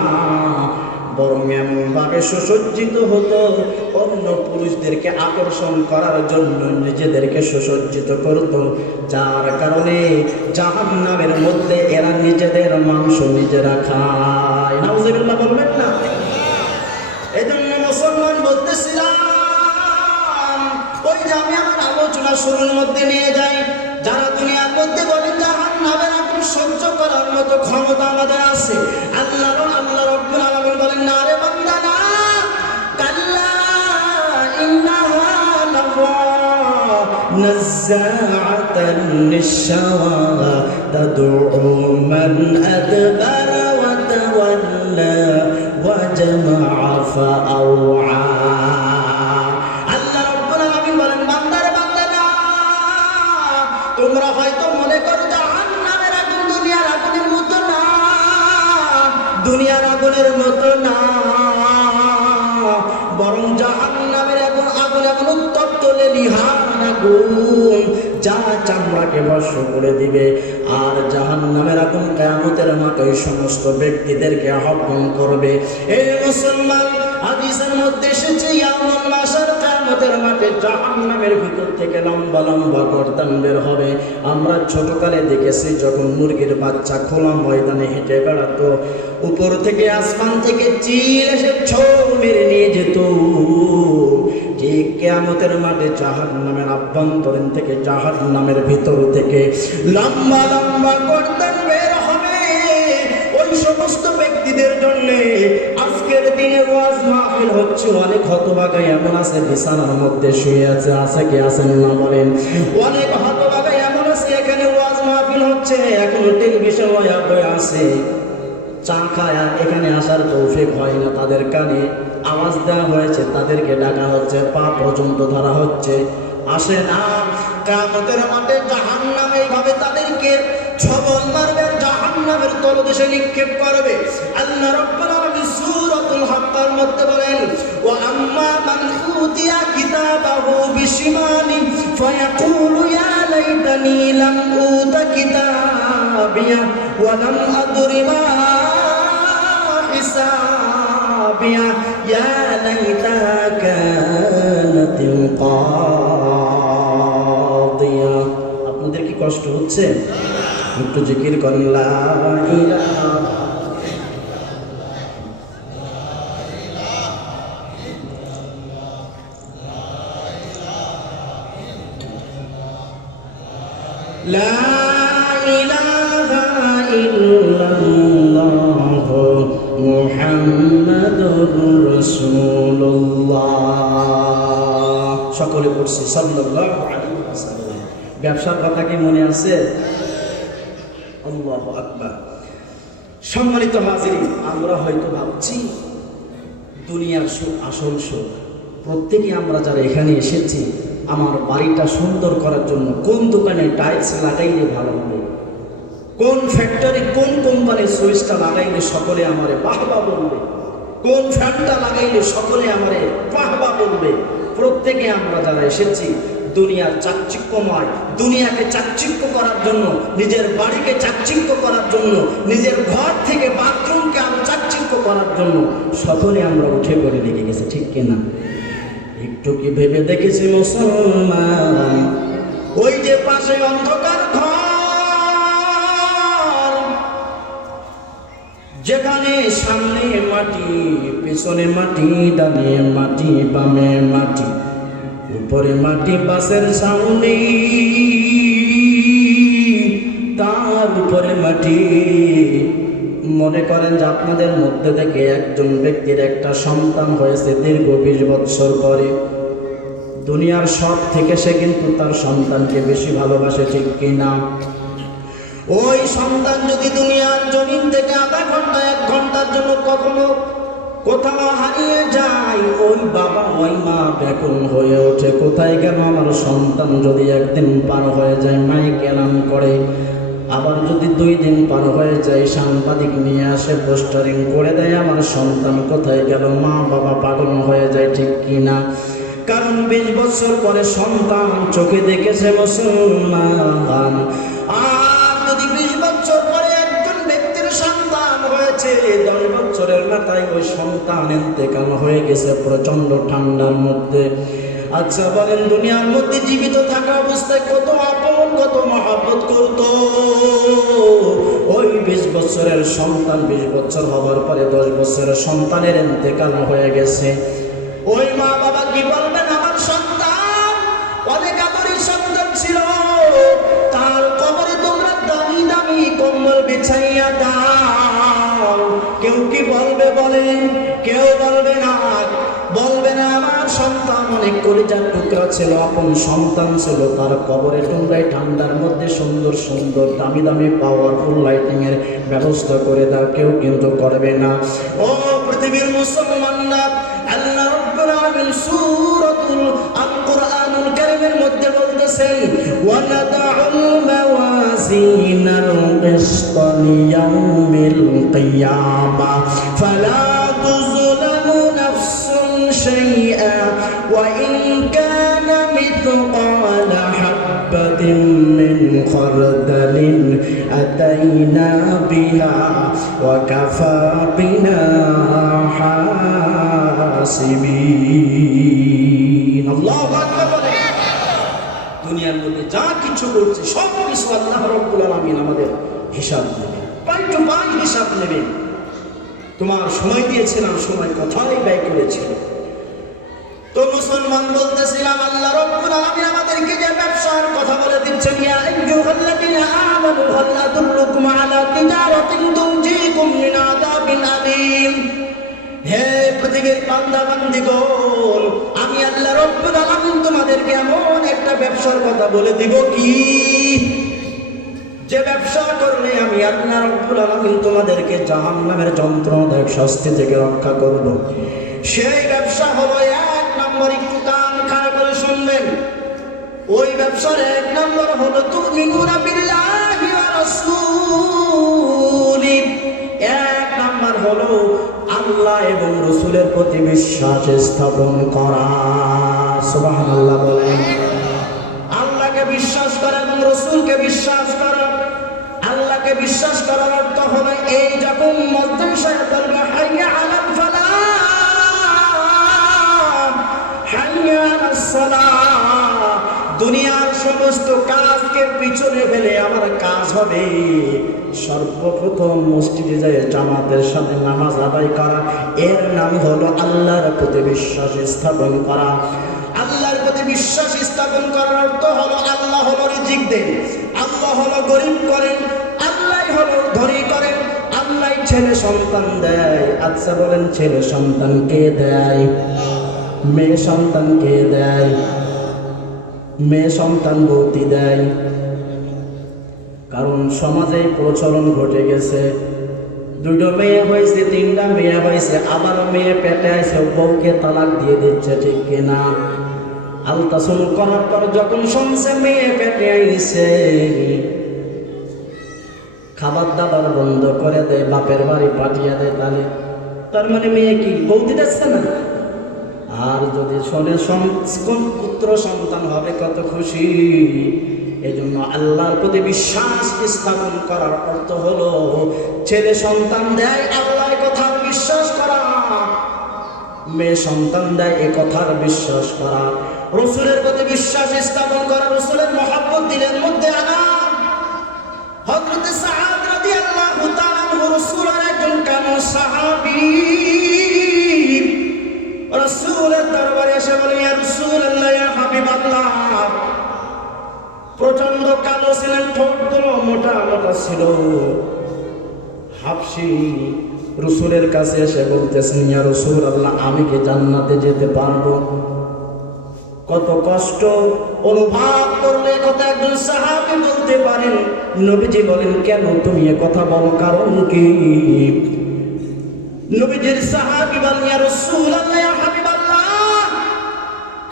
বরং এমনভাবে সুসজ্জিত হতো অন্য পুরুষদেরকে আকর্ষণ করার জন্য নিজেদেরকে সুসজ্জিত করত, যার কারণে জাহান্নামের মধ্যে এরা নিজেদের মাংস নিজেরা খায়। নাউজুবিল্লাহ বলবেন না? এই জন্য মুসলমান বলতেছিলাম, ওই যে আমি আমার আলোচনা শুরুর মধ্যে নিয়ে যাই, যারা দুনিয়ার মধ্যে বলেন জাহান্নামের আগুন সহ্য করার মতো ক্ষমতা আমাদের আছে, আল্লাহ রাব্বুল আলামিন বলেন, না রে বান্দা না, কাল্লা ইন্নাহা লাযা নাযাআতান লিশ-শাওয়া তাদউ মান আদবারা ওয়া তাওয়াল্লা ওয়া জামা'a ফাআওয়া। আল্লাহ রাব্বুল আলামিন বলেন, বান্দা রে বান্দা না, তোমরা হয়তো মনে করো জাহান্নামের আগুন দুনিয়ার আগুনের মতো না, দুনিয়ার আগুনের মতো না, বরং জাহান্নামের আগুন এমন উত্তপ্ত লেলিহান আগুন যা চামড়াকে ভস্ম করে দিবে। আর জাহান্নামের আগুন কিয়ামতের মাঠে ওই সমস্ত ব্যক্তিদেরকে আহ্বান করবে। এই মুসলমান, হাদিসের মধ্যে এসেছে ইয়াউমুল মাশার, কিয়ামতের মাঠে জাহান্নামের ভিতর থেকে লম্বা লম্বা গর্দান বের হবে। আমরা ছোটকালে দেখেছি যখন মুরগির বাচ্চা খোলা ময়দানে হেঁটে বেড়াতো, উপর থেকে আসমান থেকে চিল এসে ছোঁ মেরে নিয়ে যেত। ঠিক কিয়ামতের মাঠে জাহান্নামের আভ্যন্তরীণ থেকে, জাহান্নামের ভিতর থেকে লম্বা লম্বা গর্দান বের হবে। ওই সমস্ত ব্যক্তিদের জন্য আজকের দিনে ওয়াজ মাহফিল হচ্ছে। অনেক হতভাগা এমন আছে বিছানার মধ্যে শুয়ে আছে, আছে কি আছেন না বলেন? অনেক হতভাগা এমন আছে এখানে ওয়াজ মাহফিল হচ্ছে, এখন টেলিভিশন বয়ে আছে, চা খায় এখানে আসার তৌফিক হয় না, তাদের কানে আওয়াজ দেওয়া হয়েছে, তাদেরকে ডাকা হচ্ছে, পা পর্যন্ত ধরা হচ্ছে, আসে না। কিয়ামতের মাঠে জাহান্নাম এইভাবে তাদেরকে ছবল মারবে, জাহান্নামের তলদেশে নিক্ষেপ করবে। আল্লাহ রাব্বুল আলামিন সূরাতুল হাক্কার মধ্যে বলেন, ওয়া আম্মা মান উতিয়া কিতাবাহু বিশিমালি ফায়াকুলু ইয়া লাইতানি লাম উতা কিতাবিয়া ওয়া লাম আদরি মা হিসাবিয়া ইয়া লাইতাহা কানাতিল কাদিয়া। আপনাদের কি কষ্ট হচ্ছে? একটু জিকির করেন, লা ইলাহা লা ইলাহা ইল্লাল্লাহ মুহাম্মাদুর রাসূলুল্লাহ। সকলে পড়ছি সাল্লাল্লাহু আলাইহি ওয়াসাল্লাম। ব্যবসার কথা কি মনে আছে? আল্লাহু আকবার। সম্মানিত হাজিরিন, আমরা হয়তো ভাবছি দুনিয়ার সুখ আসল সুখ। প্রত্যেকে আমরা যারা এখানে এসেছি, আমার বাড়িটা সুন্দর করার জন্য কোন দোকানে টাইলস লাগাইলে ভালো হবে, কোন ফ্যাক্টরি কোন কোম্পানির সুইচটা লাগাইলে সকলে আমারে বাহবা বলবে, কোন ফ্যানটা লাগাইলে সকলে আমারে বাহবা বলবে। প্রত্যেকে আমরা যারা এসেছি দুনিয়ার চাকচিক্যময়, দুনিয়াকে চাকচিক্য করার জন্য, নিজের বাড়িকে চাকচিক্য করার জন্য, নিজের ঘর থেকে বাথরুমকে আরো চাকচিক্য করার জন্য সকলে আমরা উঠে পড়ে লেগে গেছি, ঠিক কিনা? একটু কি ভেবে দেখেছি মুসলমান, ওই যে পাশে অন্ধকার ঘর, যেখানে সামনে মাটি, পেছনে মাটি, ডানে মাটি, বামে মাটি, উপরে মাটি, বাসের ছাউনি, তার উপরে মাটি। মনে করেন যে আপনাদের মধ্যে থেকে একজন ব্যক্তির একটা সন্তান হয়েছে দীর্ঘ 20 বছর পরে। দুনিয়ার সব থেকে সে কিন্তু তার সন্তানকে বেশি ভালোবাসে, ঠিক কিনা? ওই সন্তান যদি দুনিয়ার জমিন থেকে আধা ঘন্টা 1 ঘন্টার জন্য কখনো কোথাও হারিয়ে যায়, ওই বাবা ওই মা ব্যাকুল হয়ে ওঠে, কোথায় গেল আমার সন্তান। যদি একদিন পার হয়ে যায় মাইক এলান করে, আবার যদি 2 দিন পার হয়ে যায় সাংবাদিক নিয়ে আসে, পোস্টারিং করে দেয়, আমার সন্তান কোথায় গেল। মা বাবা পাগল হয়ে যায়, ঠিক কিনা? কারণ 20 বছর পরে সন্তান চোখে দেখেছে মুসলমান। আর যদি 20 বছর পরে একজন ব্যক্তির সন্তান হয়েছে, 10 বছরের মাথায় ওই সন্তান ইন্তেকাল হয়ে গেছে প্রচন্ড ঠান্ডার মধ্যে। আচ্ছা বলেন, দুনিয়ার মধ্যে জীবিত থাকা অবস্থায় কত আপন, কত মহব্বত করতো ওই 20 বছরের সন্তান। 20 বছর হবার পরে 10 বছরের সন্তানের ইন্তেকাল হয়ে গেছে। ওই মা বাবা কি বলবেন? আমার সন্তান অনেক আদরের সন্তান ছিল, তার কবরে তোমরা দামি দামি কম্বল বিছাইয়া দাও। কেউ কি বলবে বলেন? কেউ বলবে না। বলবে না আমার সন্তান অনেক কলিজার টুকরা ছিল, আপন সন্তান ছিল, তার কবরে তোমরাই ঠান্ডার মধ্যে সুন্দর সুন্দর দামি দামি পাওয়ারফুল লাইটিং এর ব্যবস্থা করে দাও। কেউ কিন্তু করবে না। ও পৃথিবীর মুসলমানরা, আল্লাহ রাব্বুল আলামিন সূরাতুল আল-কুরআনুল কারীমের মধ্যে বলতেছেন, ওয়া নাদাউল মাওয়াজিনাল কিসতা লিয়াউমিল কিয়ামা ফালা তুযলামু নাফসুন শাইআ ওয়া ইন কানা মিথকালা হাববাতিন মিন খারদালিন আতাইনা لنا بها وكفى بنا حاسبين الله أكبر দুনিয়ার মধ্যে যা কিছু করছে সব কিছু আল্লাহ রাব্বুল আলামিন আমাদের হিসাব নেবেন, পাই টু পাই হিসাব নেবেন। তোমার সময় দিয়েছিলাম, সময় কোথায় ব্যয় করেছিল? তো মুসলমান বলতেছিলাম আল্লাহ রাব্বুল আলামিন আমাদেরকে যে ব্যবসার কথা বলে দিচ্ছেন, ইয়া আইয়ুহাল্লাযীনা আমানু হাল আদুল্লুকুম আলা তিজারাতিন তুনজিকুম মিন আযাবিন আলীম। হে পৃথিবীর বান্দা বান্দীগণ, আমি আল্লাহ রাব্বুল আলামিন তোমাদেরকে এমন একটা ব্যবসার কথা বলে দিব কি যে ব্যবসা করলে আমি আল্লাহ রাব্বুল আলামিন তোমাদেরকে জাহান্নামের যন্ত্রণাদায়ক শাস্তি থেকে রক্ষা করব। সেই ব্যবসা হলো এক নম্বর, একটু কান খাড়া করে শুনবেন। ওই ব্যবসার এক নম্বর হলো তুমিনুনা বিল্লাহি ওয়া রাসূলি। এক নম্বর হলো আল্লাহ এবং রাসূলের প্রতি বিশ্বাস স্থাপন করা। সুবহানাল্লাহ বলেন। আল্লাহকে বিশ্বাস করা এবং রাসূলকে বিশ্বাস করা। আল্লাহকে বিশ্বাস করার অর্থ হলো এই যখন মুয়াজ্জিন সাহেব বলবে হাইয়া আলাল ফালাহ, হাইয়া আলাস সালাহ, দুনিয়ার সমস্ত কাজকে পিছনে ফেলে আমার কাজ হবে সর্বপ্রথম মসজিদে যায় জামাতের সাথে নামাজ আদায় করা। এর নাম হলো আল্লাহর প্রতি বিশ্বাস স্থাপন করা। আল্লাহর প্রতি বিশ্বাস স্থাপন করার অর্থ হলো আল্লাহ হলো রিজিক দেন, আল্লাহ হলো গরিব করেন, আল্লাহ হলো ধনী করেন, আল্লাহ ছেলে সন্তান দেয়। আচ্ছা বলেন, ছেলে সন্তান কে দেয়? মেয়ে সন্তান কে দেয়? মেয়ে সন্তান বৌতি দেয়। কারণ সমাজে প্রচলন ঘটে গেছে, দুটো মেয়ে হয়েছে, তিনটা মেয়ে হয়েছে, আবার মেয়ে পেটে আছে, বউকে তালাক দিয়ে দিচ্ছে, ঠিক কিনা? আলতাসন করার পর যখন শুনছে মেয়ে পেটে আইছে, খাবার দাবার বন্ধ করে দেয়, বাপের বাড়ি পাঠিয়ে দেয়। তাহলে তার মানে মেয়ে কি বৌদি দিচ্ছে না? আর যদি শোনে কোন পুত্র সন্তান হবে, কত খুশি। এই জন্য আল্লাহর প্রতি বিশ্বাস স্থাপন করার অর্থ হলো ছেলে সন্তান দেয় আল্লাহর কথা বিশ্বাস করা, মেয়ে সন্তান দেয় এ কথার বিশ্বাস করা, রাসূলের প্রতি বিশ্বাস স্থাপন করা, রাসূলের মহব্বত দিলের মধ্যে আনা। হযরত সাআদ রাদিয়াল্লাহু তাআলা আনহু রাসূলের একজন কামু সাহাবী, রাসূলের দরবারে এসে বলে, ইয়া রাসূলুল্লাহ, ইয়া হাবিবাল্লাহ। প্রচন্ড কালো ছিলেন, ঠোঁটগুলো মোটা মোটা ছিল, হাবশী। রাসূলের কাছে এসে বলতেছেন, ইয়া রাসূলুল্লাহ, আমি কি জান্নাতে যেতে পারবো? কত কষ্ট অনুভব করলে কথা একজন সাহাবী বলতে পারেন। নবীজি বলেন, কেন তুমি এ কথা বলো, কারণ কি? নবীজির সাহাবী বলেন, ইয়া রাসূলুল্লাহ, ইয়া হাবিবাল্লাহ,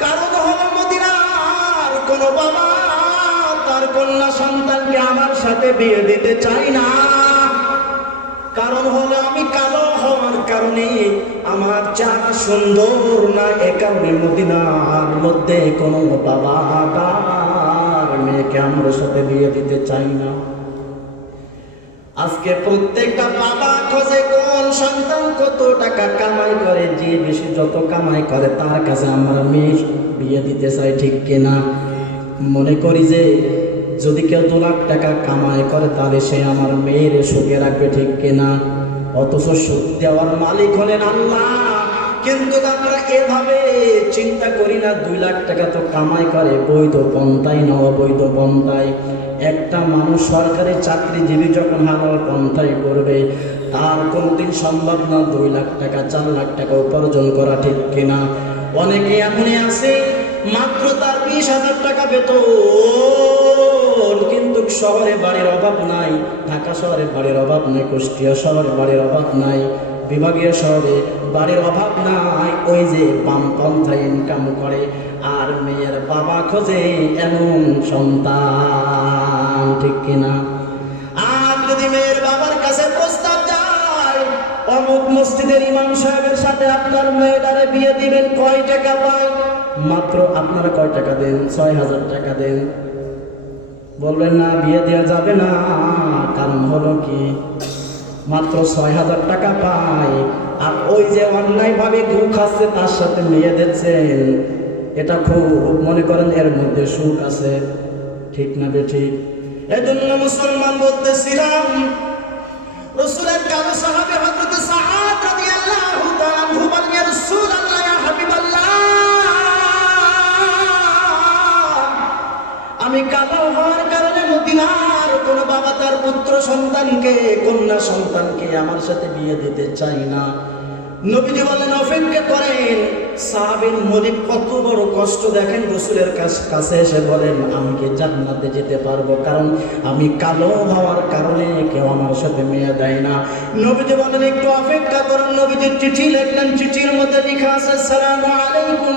কারণ হলো মদিনার কোন বাবা তার কন্যা সন্তানকে আমার সাথে বিয়ে দিতে চাই না। কারণ হলো আমি কালো হওয়ার কারণে, আমার চেহারা সুন্দর না, এ কারণে মদিনার মধ্যে কোনো বাবা তার মেয়েকে আমার সাথে বিয়ে দিতে চাই না। আজকে প্রত্যেকটা বাবা খোঁজে কোন সন্তান কত টাকা কামাই করে, যে বেশি যত কামাই করে তার কাছে আমরা মেয়ে বিয়ে দিতে চাই, ঠিক কিনা? মনে করি যে যদি কেউ 2 লাখ টাকা কামাই করে তাহলে সে আমার মেয়ের সুখে রাখবে, ঠিক কিনা? অথচ সুখ দেওয়ার মালিক হলেন আল্লাহ। কিন্তু আমরা এভাবে চিন্তা করি না, 2 লাখ টাকা তো কামাই করে বৈধ পন্থায় না অবৈধ পন্থায়। একটা মানুষ সরকারি চাকরিজীবী যখন হালাল পন্থায় করবে, তার কোনোদিন সম্ভব না 2 লাখ টাকা 4 লাখ টাকা উপার্জন করা, ঠিক কিনা? অনেকে এমনই আছে মাত্র তার 20,000 টাকা বেতন, কিন্তু শহরে বাড়ির অভাব নাই, ঢাকা শহরে বাড়ির অভাব নাই, কুষ্টিয়া শহরে বাড়ির অভাব নাই, বিভাগীয় শহরে বাড়ির অভাব নাই। ওই যে বামপন্থায় ইনকাম করে, আর মেয়ের বাবা খোঁজে এমন সন্তান, ঠিক কিনা? আর যদি মেয়ের বাবার কাছে প্রস্তাব যায়, অমুক মসজিদের ইমাম সাহেবের সাথে আপনার মেয়েটারে বিয়ে দিবেন, কয় টাকা পায়? মাত্র আপনারা কয় টাকা দেন? 6,000 টাকা দেন। বললেন না, বিয়ে দেওয়া যাবে না। কারণ হলো কি, মাত্র 6,000 টাকা পায়, আর ওই যে অন্যায় ভাবে ঘুষ খাচ্ছে তার সাথে মেয়ে দিচ্ছেন, এটা খুব মনে করেন এর মধ্যে সুখ আছে, ঠিক না বেঠিক? এজন্য মুসলমান বলতেছিলাম, রাসূলের কাছে সাহাবী হযরত সাআদ রাদিয়াল্লাহু তাআলা আনহু বলেন, ইয়া রাসূলুল্লাহ, ইয়া হাবিবাল্লাহ, আমি কালো হওয়ার কারণে মদিনার কোন বাবা তার পুত্র সন্তানকে, কন্যা সন্তানকে আমার সাথে বিয়ে দিতে চাই না। নবীজি বলেন, অপেক্ষা করেন। সাহাবীর মনে কত বড় কষ্ট দেখেন, রাসূলের কাছে এসে বলেন, আমি কি জান্নাতে যেতে পারবো? কারণ আমি কালো হওয়ার কারণে কেউ আমার সাথে মেয়ে দেয় না। নবীজি বলেন, একটু অপেক্ষা করুন। নবীজি চিঠি লিখলেন, চিঠির মধ্যে লেখা আছে, আসসালামু আলাইকুম,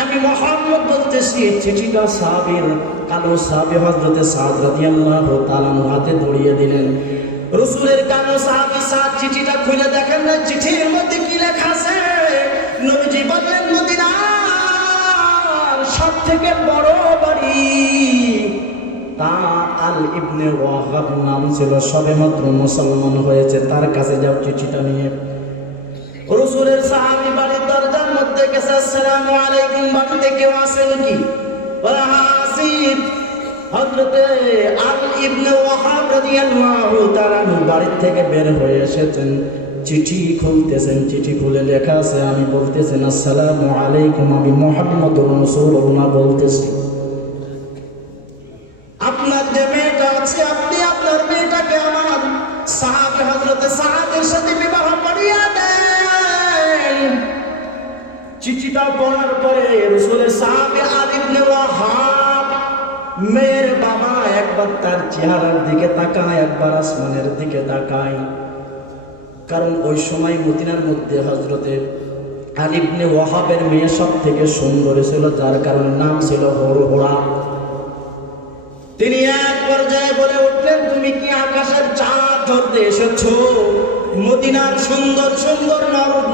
আমি মুহাম্মদ বলতেছি। চিঠিটা সাহাবীর, কালো সাহাবী হযরত সাদ রাদিয়াল্লাহু তাআলা হাতে ধরিয়ে দিলেন। রাসূলের কালো সাহাবী সাদ চিঠিটা খুলে দেখেন না, চিঠির মধ্যে কি লেখা আছে? নবীজি বললেন, মদিনার সবথেকে বড় বাড়ি তা আল ইবনে ওয়াহাব নাম ছিল, সবেমাত্র মুসলমান হয়েছে, তার কাছে যাও চিঠিটা নিয়ে। রাসূলের সাহাবী বাড়ির দরজার মধ্যে গেছে, আসসালামু আলাইকুম, বাড়িতে কেউ আছেন কি? বলে, হাসিব। হযরত আল ইবনে ওয়াহাব রাদিয়াল্লাহু তাআলা বাড়ি থেকে বের হয়ে এসেছেন, চিঠি খুলতেছেন। চিঠি খুলে লেখা আছে, আমি বলতেছেন, আসসালামু আলাইকুম, আমি মুহাম্মদুর রাসূলুল্লাহ বলতেছি, আপনার যে মেয়েটা আছে, আপনি আপনার মেয়েটাকে আমার সাহাবী হযরত সাআদের সাথে বিবাহ করিয়ে দেন। চিঠিটা পড়ার পরে রাসূলের সাহাবী আল ইবনে ওয়াহাব, মেয়ের বাবা, একবার তার চেহারার দিকে তাকায়, একবার আসমানের দিকে তাকায়। কারণ ওই সময় মদিনার মধ্যে হযরতে আলী ইবনে ওয়াহাবের মেয়ে সব থেকে সুন্দর ছিল, যার কারণে নাম ছিল হুরহুরা। তিনি এক পর্যায়ে বলে উঠলেন, তুমি কি আকাশের চাঁদ ধরতে এসেছো? মদিনার সুন্দর সুন্দর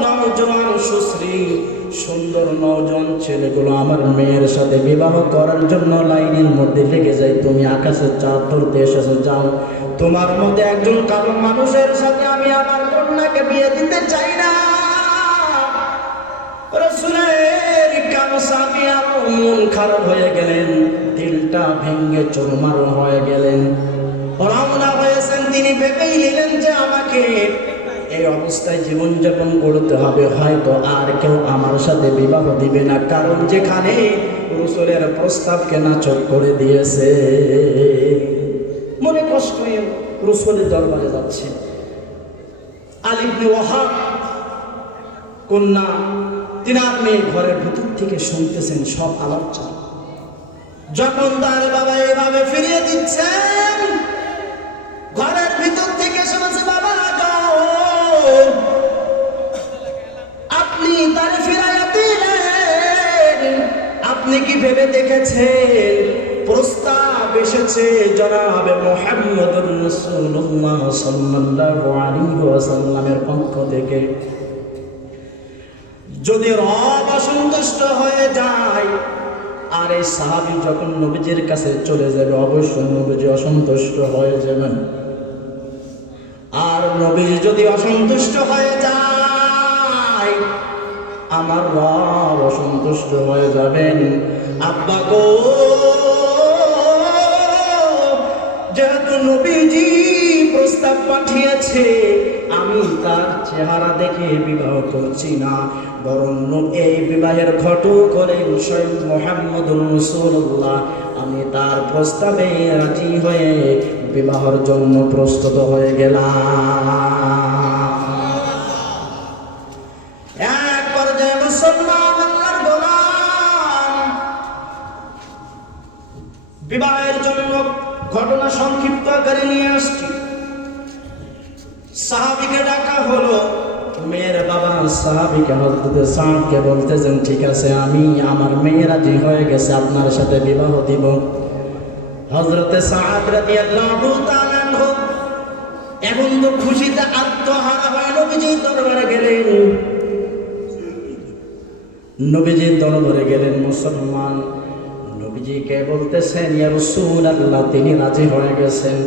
নওজোয়ান সুশ্রী সুন্দর নওজোয়ান ছেলেগুলো আমার মেয়ের সাথে বিবাহ করার জন্য লাইনের মধ্যে লেগে যায়, তুমি আকাশের চাঁদ ধরতে এসেছো, যাও। তোমার মধ্যে একজন কালো মানুষের সাথে আমি আমার কন্যাকে বিয়ে দিতে চাই না। রাসূলের কালো সাহাবী আরো মন খারাপ হয়ে গেলেন, দিলটা ভেঙে চুরমার হয়ে গেলেন, রওনা হয়েছেন। তিনি ভেবেই নিলেন যে আমাকে এই অবস্থায় জীবনযাপন করতে হবে, হয়তো আর কেউ আমার সাথে বিবাহ দিবে না, কারণ যেখানে রাসূলের প্রস্তাবকে নাচক করে দিয়েছে। মনে কষ্ট হয়ে রাসূলের দরবারে যাচ্ছে। আলী ইবনে ওয়াহাব কন্যা, তিনার মেয়ে ঘরের ভিতর থেকে শুনতেছেন সব আলোচনা। যখন তার বাবা এভাবে ফিরিয়ে দিচ্ছেন, ঘরের ভিতর থেকে শুনেছে, বাবা আপনি তার ফিরাইয়া দিলেন। আপনি কি ভেবে দেখেছেন প্রস্তাব এসেছে জনাবে মুহাম্মদুর রাসূলুল্লাহ সাল্লাল্লাহু আলাইহি ওয়াসাল্লামের পক্ষ থেকে। যদি রব অসন্তুষ্ট হয়ে যায়, আর এই সাহাবী যখন নবীজির কাছে চলে যাবে, অবশ্যই নবীজি অসন্তুষ্ট হয়ে যাবেন। আর নবীজি যদি অসন্তুষ্ট হয়ে যায়, আমার রব অসন্তুষ্ট হয়ে যাবেন। আব্বা গো, যেহেতু নবীজি প্রস্তাব পাঠিয়েছে, আমি তার চেহারা দেখে বিবাহ করছি না, বরং এই বিবাহের ঘটক হলেন স্বয়ং মুহাম্মদুর রাসূলুল্লাহ। আমি তার প্রস্তাবে রাজি হয়ে বিবাহের জন্য প্রস্তুত হয়ে গেলাম। এক পর্যায়ে মুসলমান আল্লাহর গোলাম বিবাহের জন্য ঘটনা সংক্ষিপ্ত আকারে নিয়ে আসছি। সাহাবীকে ডাকা হলো। মেয়ের বাবা সাহাবীকে হযরত সাদকে বলতেছেন, ঠিক আছে, আমি আমার মেয়ে রাজি হয়ে গেছে, আপনার সাথে বিবাহ দিব। হযরত সাদ রাদিয়াল্লাহু তাআলা আনহু এখন তো খুশিতে আত্মহারা হয়ে নবীজির দরবারে গেলেন। নবীজির দরবারে গেলেন মুসলমান। নবীজিকে বলতেছেন ইয়া রাসূলুল্লাহ, তিনি রাজি হয়ে গেছেন।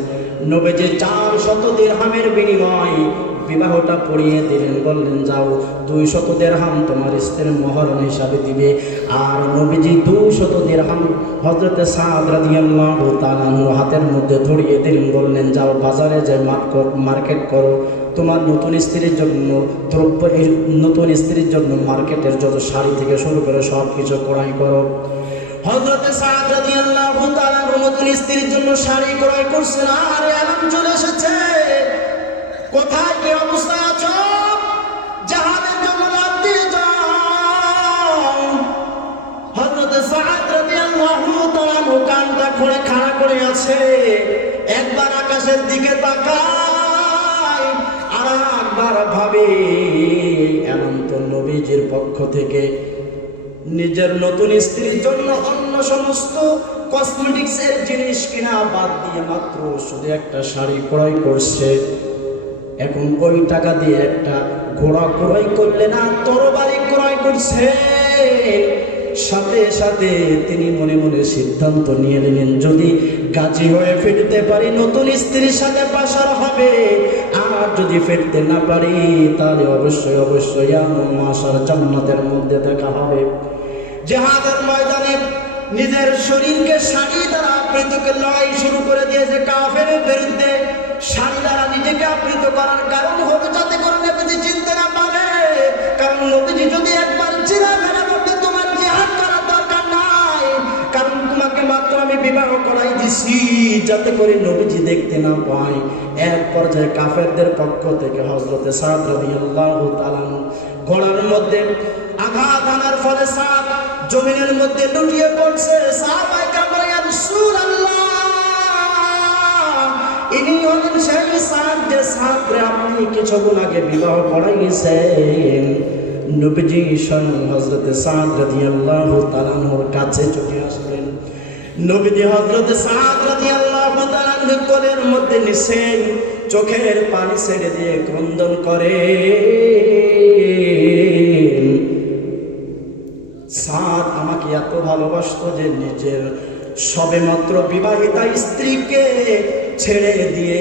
নবীজি 400 দিরহামের বিনিময় বিবাহটা পড়িয়ে দিলেন, বললেন যাও 200 দিরহাম তোমার স্ত্রীর মহরণ হিসাবে দিবে। আর নবীজি 200 দিরহাম হযরতে সাদ রাদিয়াল্লাহু তাআলা হাতের মধ্যে ধরিয়ে দিলেন, বললেন যাও বাজারে যে মার্কেট করো, তোমার নতুন স্ত্রীর জন্য দ্রব্য, নতুন স্ত্রীর জন্য মার্কেটের যত শাড়ি থেকে শুরু করে সব কিছু ক্রয় করো। হযরতে সাদ রাদিয়াল্লাহু তাআলা নতুন স্ত্রীর জন্য শাড়ি ক্রয় করছেন, আর এলাম চলে এসেছে কোথায় কি অবস্থা আছো, জাহাদের জন্য লাফ দিয়ে যাও। হযরতে সাদ রাদিয়াল্লাহু তাআলা কানটা খুলে খাড়া করে আছে, একবার আকাশের দিকে তাকায় আর একবার ভাবে এমন তো নবীজির পক্ষ থেকে নিজের নতুন স্ত্রীর জন্য অন্য সমস্ত কসমেটিক্স এর জিনিস কিনা বাদ দিয়ে মাত্র শুধু একটা শাড়ি ক্রয় করছে। এখন ওই টাকা দিয়ে একটা ঘোড়া ক্রয় করলে না, তরবারি ক্রয় করছে। সাথে সাথে তিনি মনে মনে সিদ্ধান্ত নিয়ে নিলেন, যদি গাজী হয়ে ফিরতে পারি নতুন স্ত্রীর সাথে বাসর হবে, আর যদি ফিরতে না পারি তাহলে অবশ্যই অবশ্যই আমার মাশার জান্নাতের মধ্যে দেখা হবে। জিহাদের ময়দানে নিজের শরীরকে শাড়ি দ্বারা আবৃত করে লড়াই শুরু করে দিয়েছে কাফেরের বিরুদ্ধে। শাড়ি দ্বারা নিজেকে আবৃত করার কারণ হবে যাতে করে নবীজি চিনতে না পারে, কারণ নবীজি যদি একবার চিনা ফেলে বলবে তোমার জিহাদ করার দরকার নাই, কারণ তোমাকে মাত্র আমি বিবাহ করাই দিছি, যাতে করে নবীজি দেখতে না পায়। এক পর্যায়ে কাফেরদের পক্ষ থেকে হযরতে সাদ রাদিয়াল্লাহু তাআলা ঘোড়ার মধ্যে আঘাত আনার ফলে সাদ জমিনের মধ্যে লুটিয়ে পড়ছে। সাহাবায়ে কেরাম বলে ইয়া রাসূলুল্লাহ, ইনি হলেন সেই সাদ যে সাদরে আপনি কিছুক্ষণ আগে বিবাহ পড়াইছেন। নবীজি স্বয়ং হযরতে সাদ রাদিয়াল্লাহু তাআলার কাছে চলে আসলেন। নবীজি হযরতে সাদ রাদিয়াল্লাহু তাআলার কোলের মধ্যে নিছেন, চোখের পানি ছেড়ে দিয়ে ক্রন্দন করে। সাদ আমাকে এত ভালোবাসতো যে নিজের সবেমাত্র বিবাহিতা স্ত্রীকে ছেড়ে দিয়ে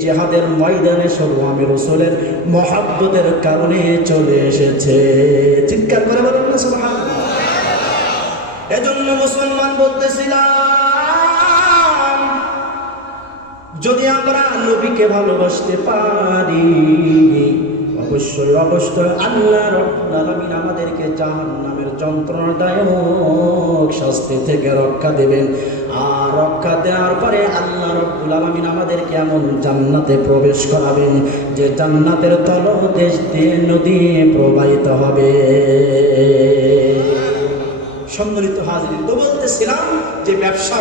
জিহাদের ময়দানে শুধু আমি রাসূলের মহব্বতের কারণে চলে এসেছে। চিৎকার করে বলুন না সুবহানাল্লাহ। এজন্য মুসলমান বলতেছিলাম, যদি আমরা নবীকে ভালোবাসতে পারি অবশ্যই অবশ্যই আল্লাহ রাব্বুল আলামিন আমাদেরকে জাহান্নামের যন্ত্রণাদায়ক শাস্তি থেকে রক্ষা দেবেন। আর রক্ষা দেওয়ার পরে আল্লাহ রাব্বুল আলামিন আমাদেরকে এমন জান্নাতে প্রবেশ করাবেন যে জান্নাতের তলদেশ দিয়ে নদী প্রবাহিত হবে। সম্মানিত হাজিরিন, তো বলতেছিলাম যে ব্যবসা